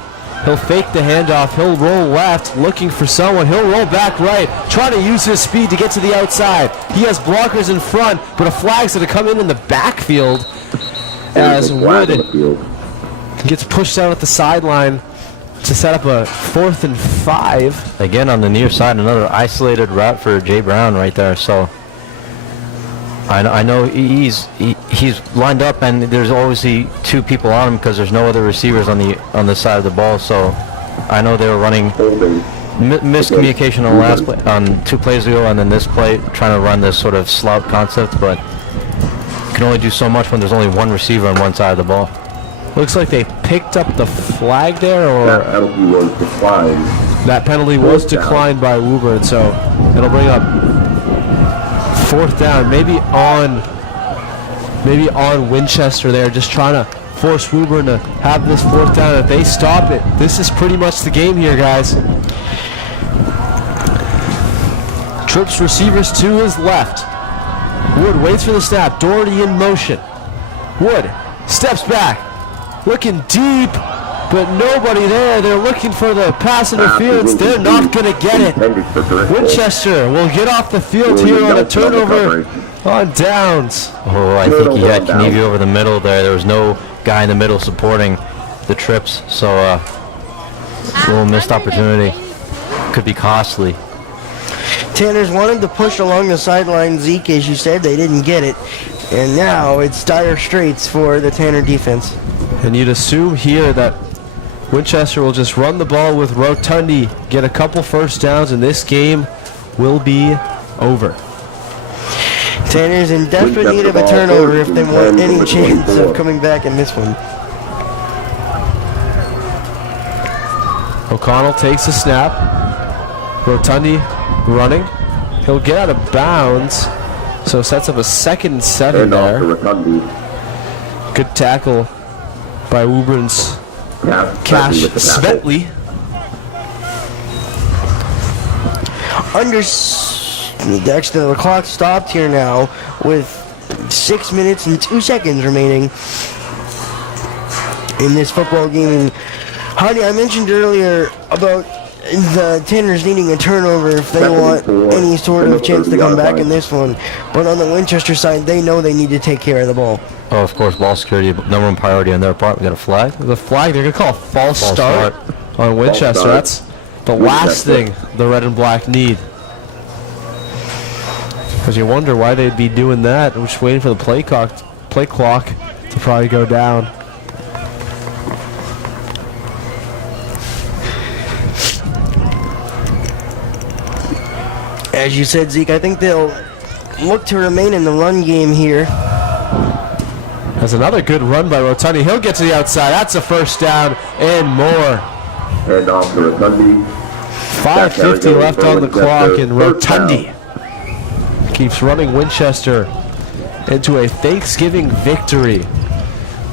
He'll fake the handoff. He'll roll left, looking for someone. He'll roll back right, trying to use his speed to get to the outside. He has blockers in front, but a flag's going to come in the backfield as Wood gets pushed out at the sideline to set up a 4th and 5. Again, on the near side, another isolated route for Jay Brown right there. So I know he's lined up, and there's obviously 2 people on him because there's no other receivers on the side of the ball. So I know they were running miscommunication on the last play, on 2 plays ago, and then this play trying to run this sort of slouch concept, but you can only do so much when there's only 1 receiver on one side of the ball. Looks like they picked up the flag there, or That penalty was declined. that penalty was declined by Woburn, so it'll bring up 4th down, maybe on Winchester there, just trying to force Woburn to have this 4th down. If they stop it, this is pretty much the game here, guys. Trips receivers to his left. Wood waits for the snap. Doherty in motion. Wood steps back, looking deep, but nobody there. They're looking for the pass interference. They're not going to get it. Winchester will get off the field here on a turnover on downs. Oh, I think he had Knievi over the middle there. There was no guy in the middle supporting the trips, so a little missed opportunity. Could be costly. Tanners wanted to push along the sideline, Zeke, as you said. They didn't get it. And now it's dire straits for the Tanner defense. And you'd assume here that Winchester will just run the ball with Rotundi, get a couple first downs, and this game will be over. Tanner's in desperate need of a turnover if they want any chance of coming back in this one. O'Connell takes the snap. Rotundi running. He'll get out of bounds, so sets up a 2nd and 7 there. Good tackle by Woburn's Cash Svetley. Actually, the clock stopped here now with 6 minutes and 2 seconds remaining in this football game. And Honey, I mentioned earlier about the Tanners needing a turnover if they want any sort of chance to come back in this one. But on the Winchester side, they know they need to take care of the ball. Oh, of course, ball security, number one priority on their part. We got a flag. The flag, they're going to call a false start start. on Winchester. start. That's the last thing the red and black need. Because you wonder why they'd be doing that. We're just waiting for the play clock to probably go down. As you said, Zeke, I think they'll look to remain in the run game here. That's another good run by Rotundi. He'll get to the outside. That's a first down and more. And off to Rotundi. 5:50 left on the clock, and First down. Rotundi keeps running Winchester into a Thanksgiving victory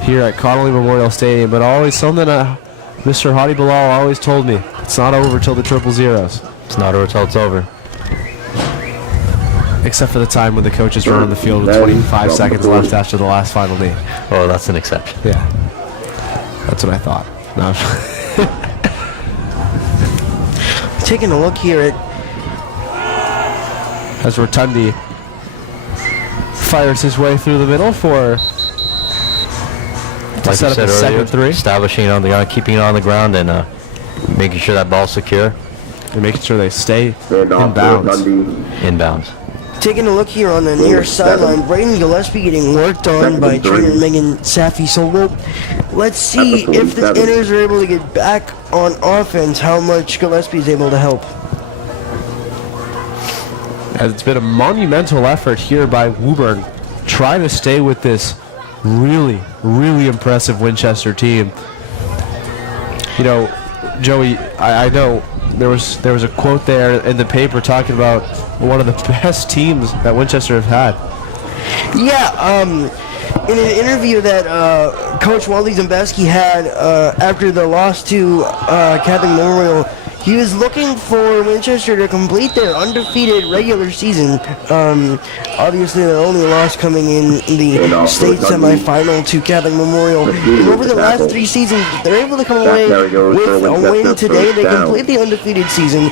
here at Connolly Memorial Stadium. But always something Mr. Hadi Bilal always told me, it's not over till the 000s. It's not over till it's over. Except for the time when the coaches run on the field with 25 seconds left after the last final knee. Oh, that's an exception. Yeah. That's what I thought. No. Taking a look here at As Rotundi fires his way through the middle for Like set you up said a second earlier, three. establishing it on the ground, keeping it on the ground, and making sure that ball's secure. And making sure they stay And in off to bounds. Rotundi. Inbounds. taking a look here on the near sideline. Braden Gillespie getting worked on by trainer Megan Safi. So let's see if the Inners are able to get back on offense, how much Gillespie is able to help. As it's been a monumental effort here by Woburn, trying to stay with this really, really impressive Winchester team. You know, Joey, I know there was a quote there in the paper talking about one of the best teams that Winchester have had. Yeah, in an interview that Coach Wally Zimbeski had after the loss to Catholic Memorial, he was looking for Winchester to complete their undefeated regular season. Obviously, their only loss coming in the state semifinal to Catholic Memorial. And over the last 3 seasons, they're able to come away with a win today. They complete the undefeated season,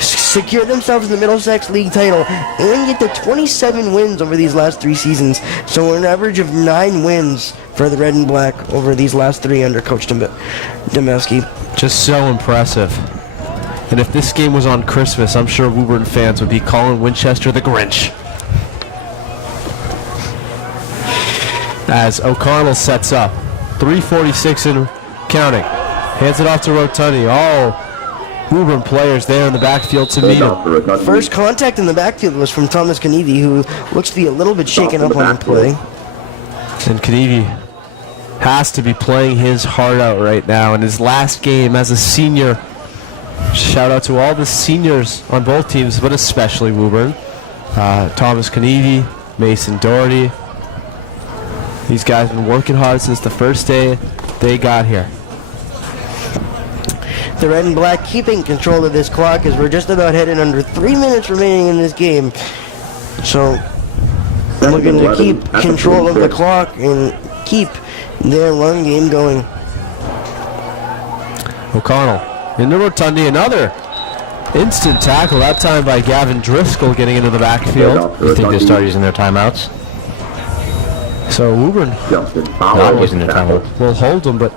secure themselves the Middlesex League title, and get to 27 wins over these last 3 seasons. So an average of 9 wins for the Red and Black over these last 3 under Coach Demeski. Just so impressive. And if this game was on Christmas, I'm sure Woburn fans would be calling Winchester the Grinch. As O'Connell sets up, 3:46 and counting. Hands it off to Rotundi. All Woburn players there in the backfield to meet him. First contact in the backfield was from Thomas Kanevi, who looks to be a little bit shaken up on the play. And Kanevi has to be playing his heart out right now in his last game as a senior. Shout out to all the seniors on both teams, but especially Woburn. Thomas Kanevi, Mason Doherty. These guys have been working hard since the first day they got here. The Red and Black keeping control of this clock as we're just about headed under 3 minutes remaining in this game. So looking to keep control of the clock and keep their run game going. O'Connell into Rotundi, another instant tackle, that time by Gavin Driscoll getting into the backfield. You think they start using their timeouts? So Woburn Not using their timeout. will hold them, but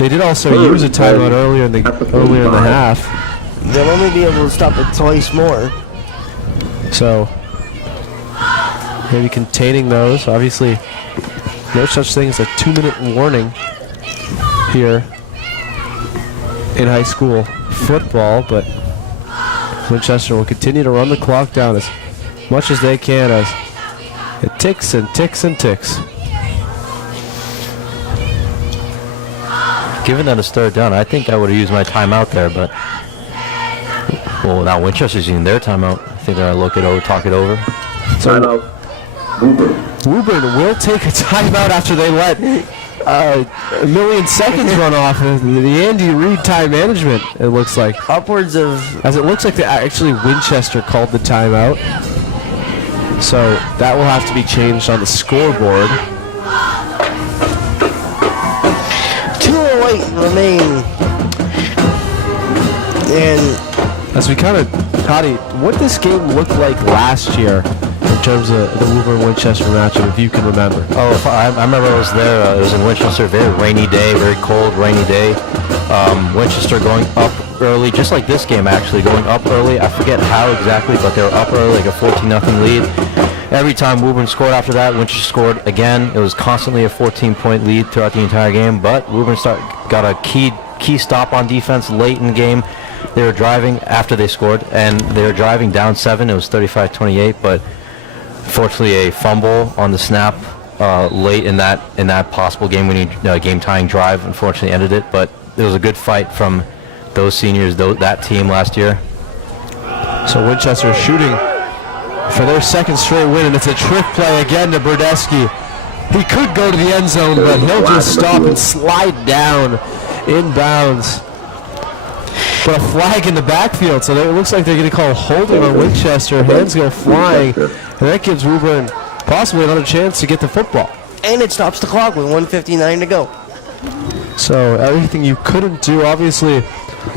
they did also use a timeout earlier in the half. They'll only be able to stop it twice more. So maybe containing those. Obviously, no such thing as a 2-minute warning here in high school football, but Winchester will continue to run the clock down as much as they can as it ticks and ticks and ticks. Given that it's third down, I think I would have used my timeout there, but well, now Winchester's using their timeout. I think they're gonna look it over, talk it over. Timeout. Woburn will take a timeout after they let a million seconds run off of the Andy Reid time management, it looks like. Upwards of... As it looks like actually Winchester called the timeout. So that will have to be changed on the scoreboard. 2:08 remain. And as we kind of Cody, what this game looked like last year in terms of the Woburn-Winchester matchup, if you can remember? Oh, I remember I was there. It was in Winchester, very rainy day, very cold, rainy day. Winchester going up early, just like this game actually, going up early. I forget how exactly, but they were up early, like a 14-0 lead. Every time Woburn scored after that, Winchester scored again. It was constantly a 14-point lead throughout the entire game, but Woburn got a key stop on defense late in the game. They were driving after they scored, and they were driving down 7. It was 35-28, but fortunately a fumble on the snap late in that possible game-winning game-tying drive unfortunately ended it. But it was a good fight from those seniors, that team last year. So Winchester shooting for their second straight win, and it's a trick play again to Burdesky. He could go to the end zone, but he'll just stop and slide down inbounds. But a flag in the backfield, so it looks like they're going to call holding on Winchester. Hands go flying, and that gives Woburn possibly another chance to get the football. And it stops the clock with 1:59 to go. So everything you couldn't do, obviously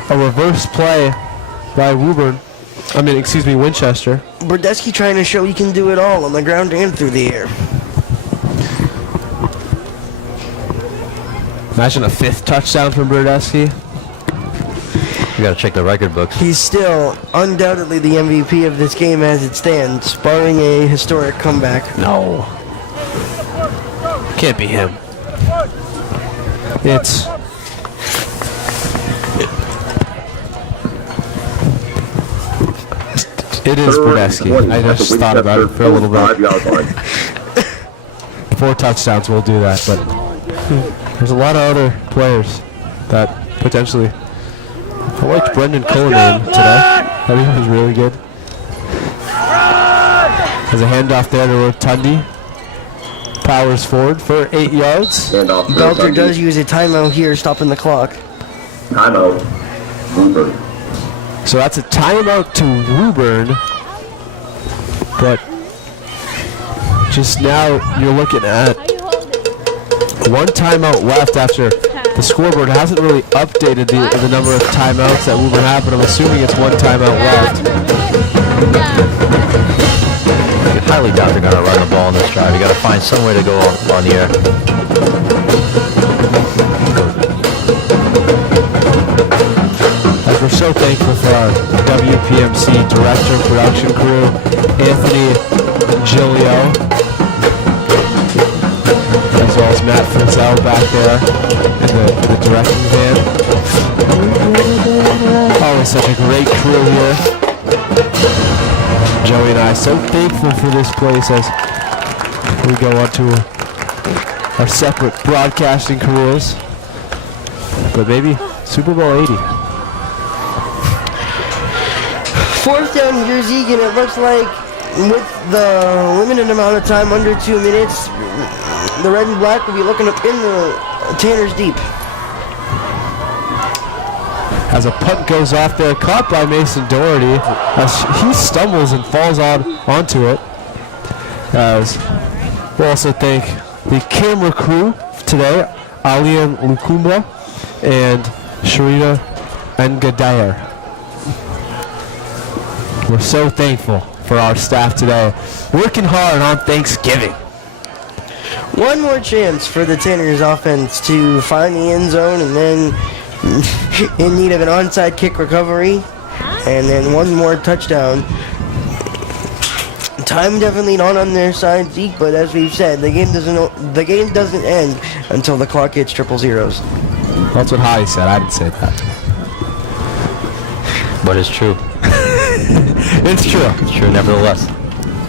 a reverse play by Winchester. Burdesky trying to show he can do it all on the ground and through the air. Imagine a 5th touchdown from Burdesky. You got to check the record books. He's still undoubtedly the MVP of this game as it stands, barring a historic comeback. No. Can't be him. It is Burdesky. I just thought about it for a little bit. 4 touchdowns will do that, but there's a lot of other players that potentially. I liked Brendan Cullinane today. I think he was really good. There's a handoff there to Rotundi. Powers forward for 8 yards. Belter does use a timeout here, stopping the clock. Timeout. Woburn. So that's a timeout to Woburn. But just now you're looking at 1 timeout left after the scoreboard hasn't really updated the number of timeouts that Woburn have, but I'm assuming it's 1 timeout left. I highly doubt they're going to run the ball on this drive. You got to find some way to go on the air. As we're so thankful for our WPMC director production crew, Anthony Gilio, as well as Matt Fritzel back there in the directing van. Always such a great crew here. Joey and I so thankful for this place as we go on to our separate broadcasting careers. But maybe Super Bowl 80. 4th down here, Zeke, and it looks like with the limited amount of time, under 2 minutes, the red and black will be looking up in the Tanner's deep. As a punt goes off there, caught by Mason Doherty, as he stumbles and falls onto it. As we'll also thank the camera crew today, Alian Lukumba and Sharita Ngadayer. We're so thankful for our staff today, working hard on Thanksgiving. One more chance for the Tanners offense to find the end zone, and then in need of an onside kick recovery, and then one more touchdown. Time definitely not on their side, Zeke, but as we've said, the game doesn't end until the clock hits 000. That's what Hottie said. I didn't say that. But it's true. It's true. It's true nevertheless.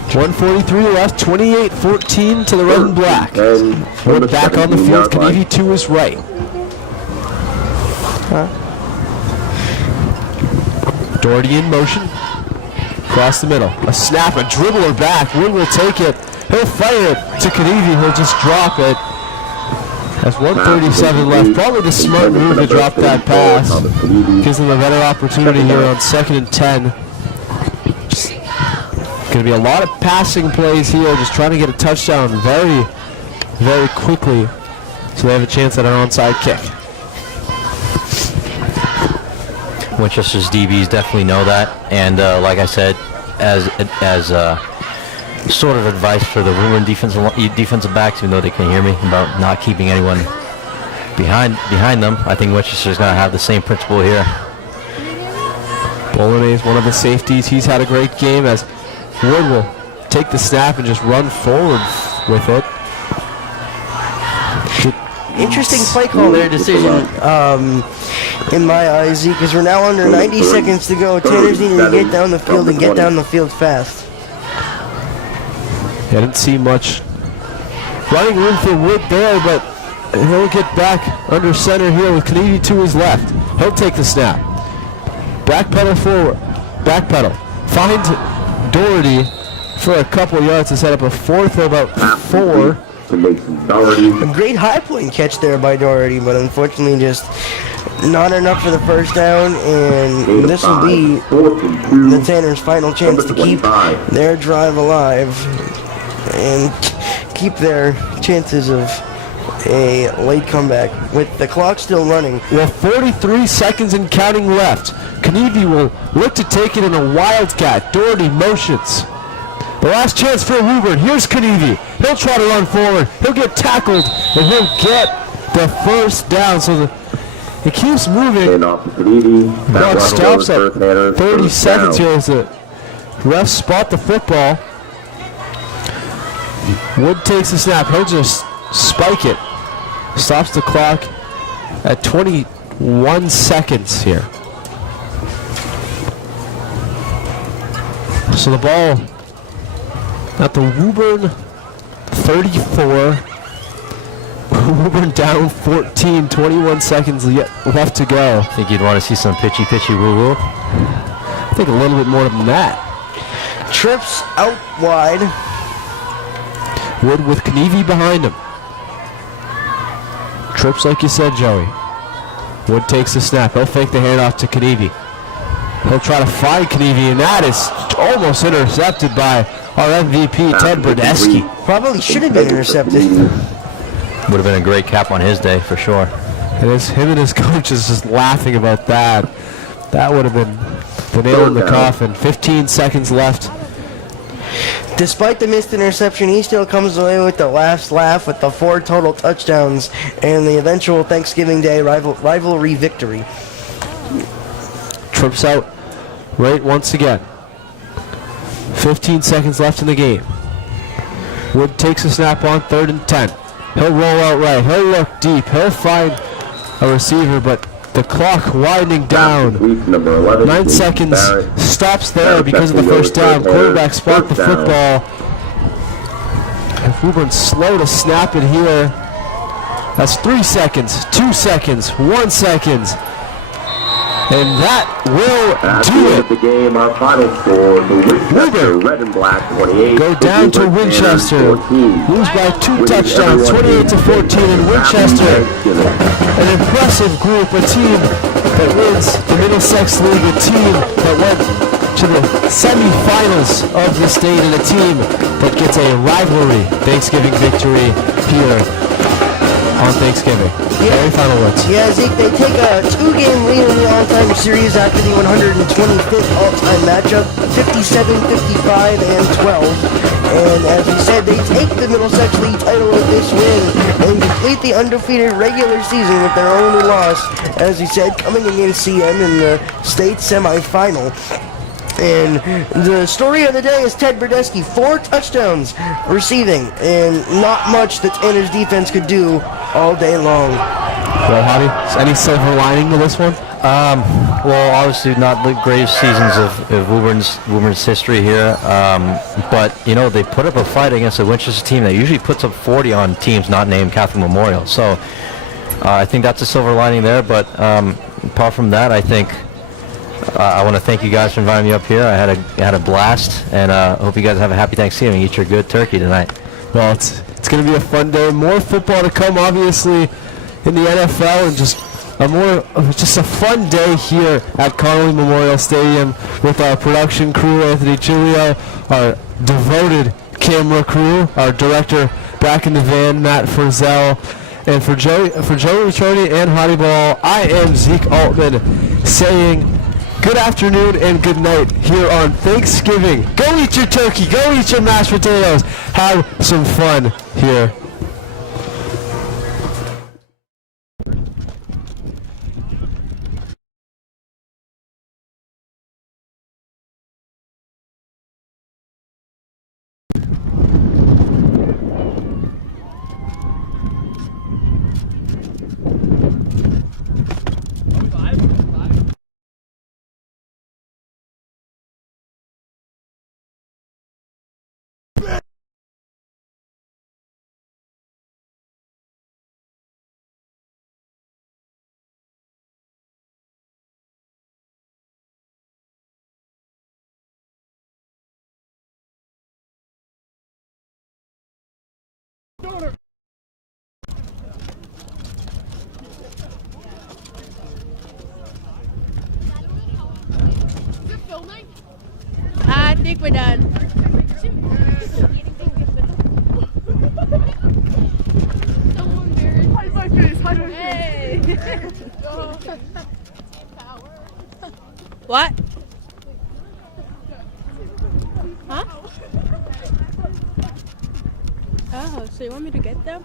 1:43 left, 28-14 to the red and black. We're back on the field. Canevy 2 is right. Doherty in motion. Across the middle. A snap, a dribbler back. Wing will take it. He'll fire it to Canevy. He'll just drop it. That's 1:37 left. Probably the smart move to drop that pass. Gives them a better opportunity here on 2nd and 10. Going to be a lot of passing plays here, just trying to get a touchdown very, very quickly so they have a chance at an onside kick. Winchester's DBs definitely know that, and like I said, as sort of advice for the Woburn defensive backs, even though they can hear me, about not keeping anyone behind them. I think Winchester's going to have the same principle here. Bologne is one of the safeties. He's had a great game as Wood will take the snap and just run forward with it. Interesting play call there, decision in my eyes, Zeke, because we're now under 90 seconds to go. Tanner's needing to get down the field and get down the field fast. I didn't see much running room for Wood there, but he'll get back under center here with Kennedy to his left. He'll take the snap. Backpedal forward. Backpedal. Find Doherty for a couple yards to set up a fourth of about 4. A great high point catch there by Doherty, but unfortunately just not enough for the first down, and this will be the Tanners' final chance to keep their drive alive and keep their chances of a late comeback with the clock still running. Well, 43 seconds and counting left. Kennedy will look to take it in a wildcat. Doherty motions. The last chance for Woburn. Here's Kennedy. He'll try to run forward. He'll get tackled, and he'll get the first down. So it keeps moving. Clock stops at 30 seconds here as the refs spot the football. Wood takes the snap. He'll just spike it. Stops the clock at 21 seconds here. So the ball at the Woburn 34. Woburn down 14, 21 seconds left to go. Think you'd want to see some pitchy woo-woo? I think a little bit more than that. Trips out wide. Wood with Kennedy behind him. Trips like you said, Joey. Wood takes the snap. He'll fake the handoff to Kennedy. He'll try to find Kennedy, and that is almost intercepted by our MVP, Ted Brodesky. Probably should have been intercepted. Would have been a great cap on his day, for sure. And him and his coach is just laughing about that. That would have been the nail in the coffin. 15 seconds left. Despite the missed interception, he still comes away with the last laugh with the 4 total touchdowns and the eventual Thanksgiving Day rivalry victory. Trips out right once again. 15 seconds left in the game. Wood takes a snap on 3rd and 10. He'll roll out right. He'll look deep. He'll find a receiver, but the clock winding down. 9 seconds. Stops there because of the first down. Quarterback spot the football. If Woburn's slow to snap it here, that's 3 seconds, 2 seconds, 1 second. And that will do it. The game, our final score, the Winchester Red and Black 28. Go down to Winchester. Lose by 2 touchdowns, 28-14 in Winchester. An impressive group, a team that wins the Middlesex League, a team that went to the semifinals of the state, and a team that gets a rivalry Thanksgiving victory here on Thanksgiving. Very final words. Yeah, Zeke, they take a 2-game lead in the all-time series after the 125th all-time matchup, 57, 55, and 12. And as we said, they take the Middlesex League title with this win and complete the undefeated regular season with their only loss, as we said, coming against CM in the state semifinal. And the story of the day is Ted Brodesky, 4 touchdowns receiving, and not much that Tanner's defense could do all day long. Well, Hottie, any silver lining to this one? Well, obviously not the greatest seasons of Woburn's history here, but you know, they put up a fight against a Winchester team that usually puts up 40 on teams not named Catholic Memorial. So I think that's a silver lining there. But apart from that, I think I want to thank you guys for inviting me up here. I had a blast, and hope you guys have a happy Thanksgiving. Eat your good turkey tonight. Well, it's going to be a fun day. More football to come, obviously, in the NFL, and just a fun day here at Connolly Memorial Stadium with our production crew, Anthony Giulio, our devoted camera crew, our director back in the van, Matt Frizzell, and for Joey Ricciardi and Hottie Ball, I am Zeke Altman saying Good afternoon and good night here on Thanksgiving. Go eat your turkey. Go eat your mashed potatoes. Have some fun here. I think we're done. Hide my face, hide my face. Hey. What? Huh? Oh, so you want me to get them?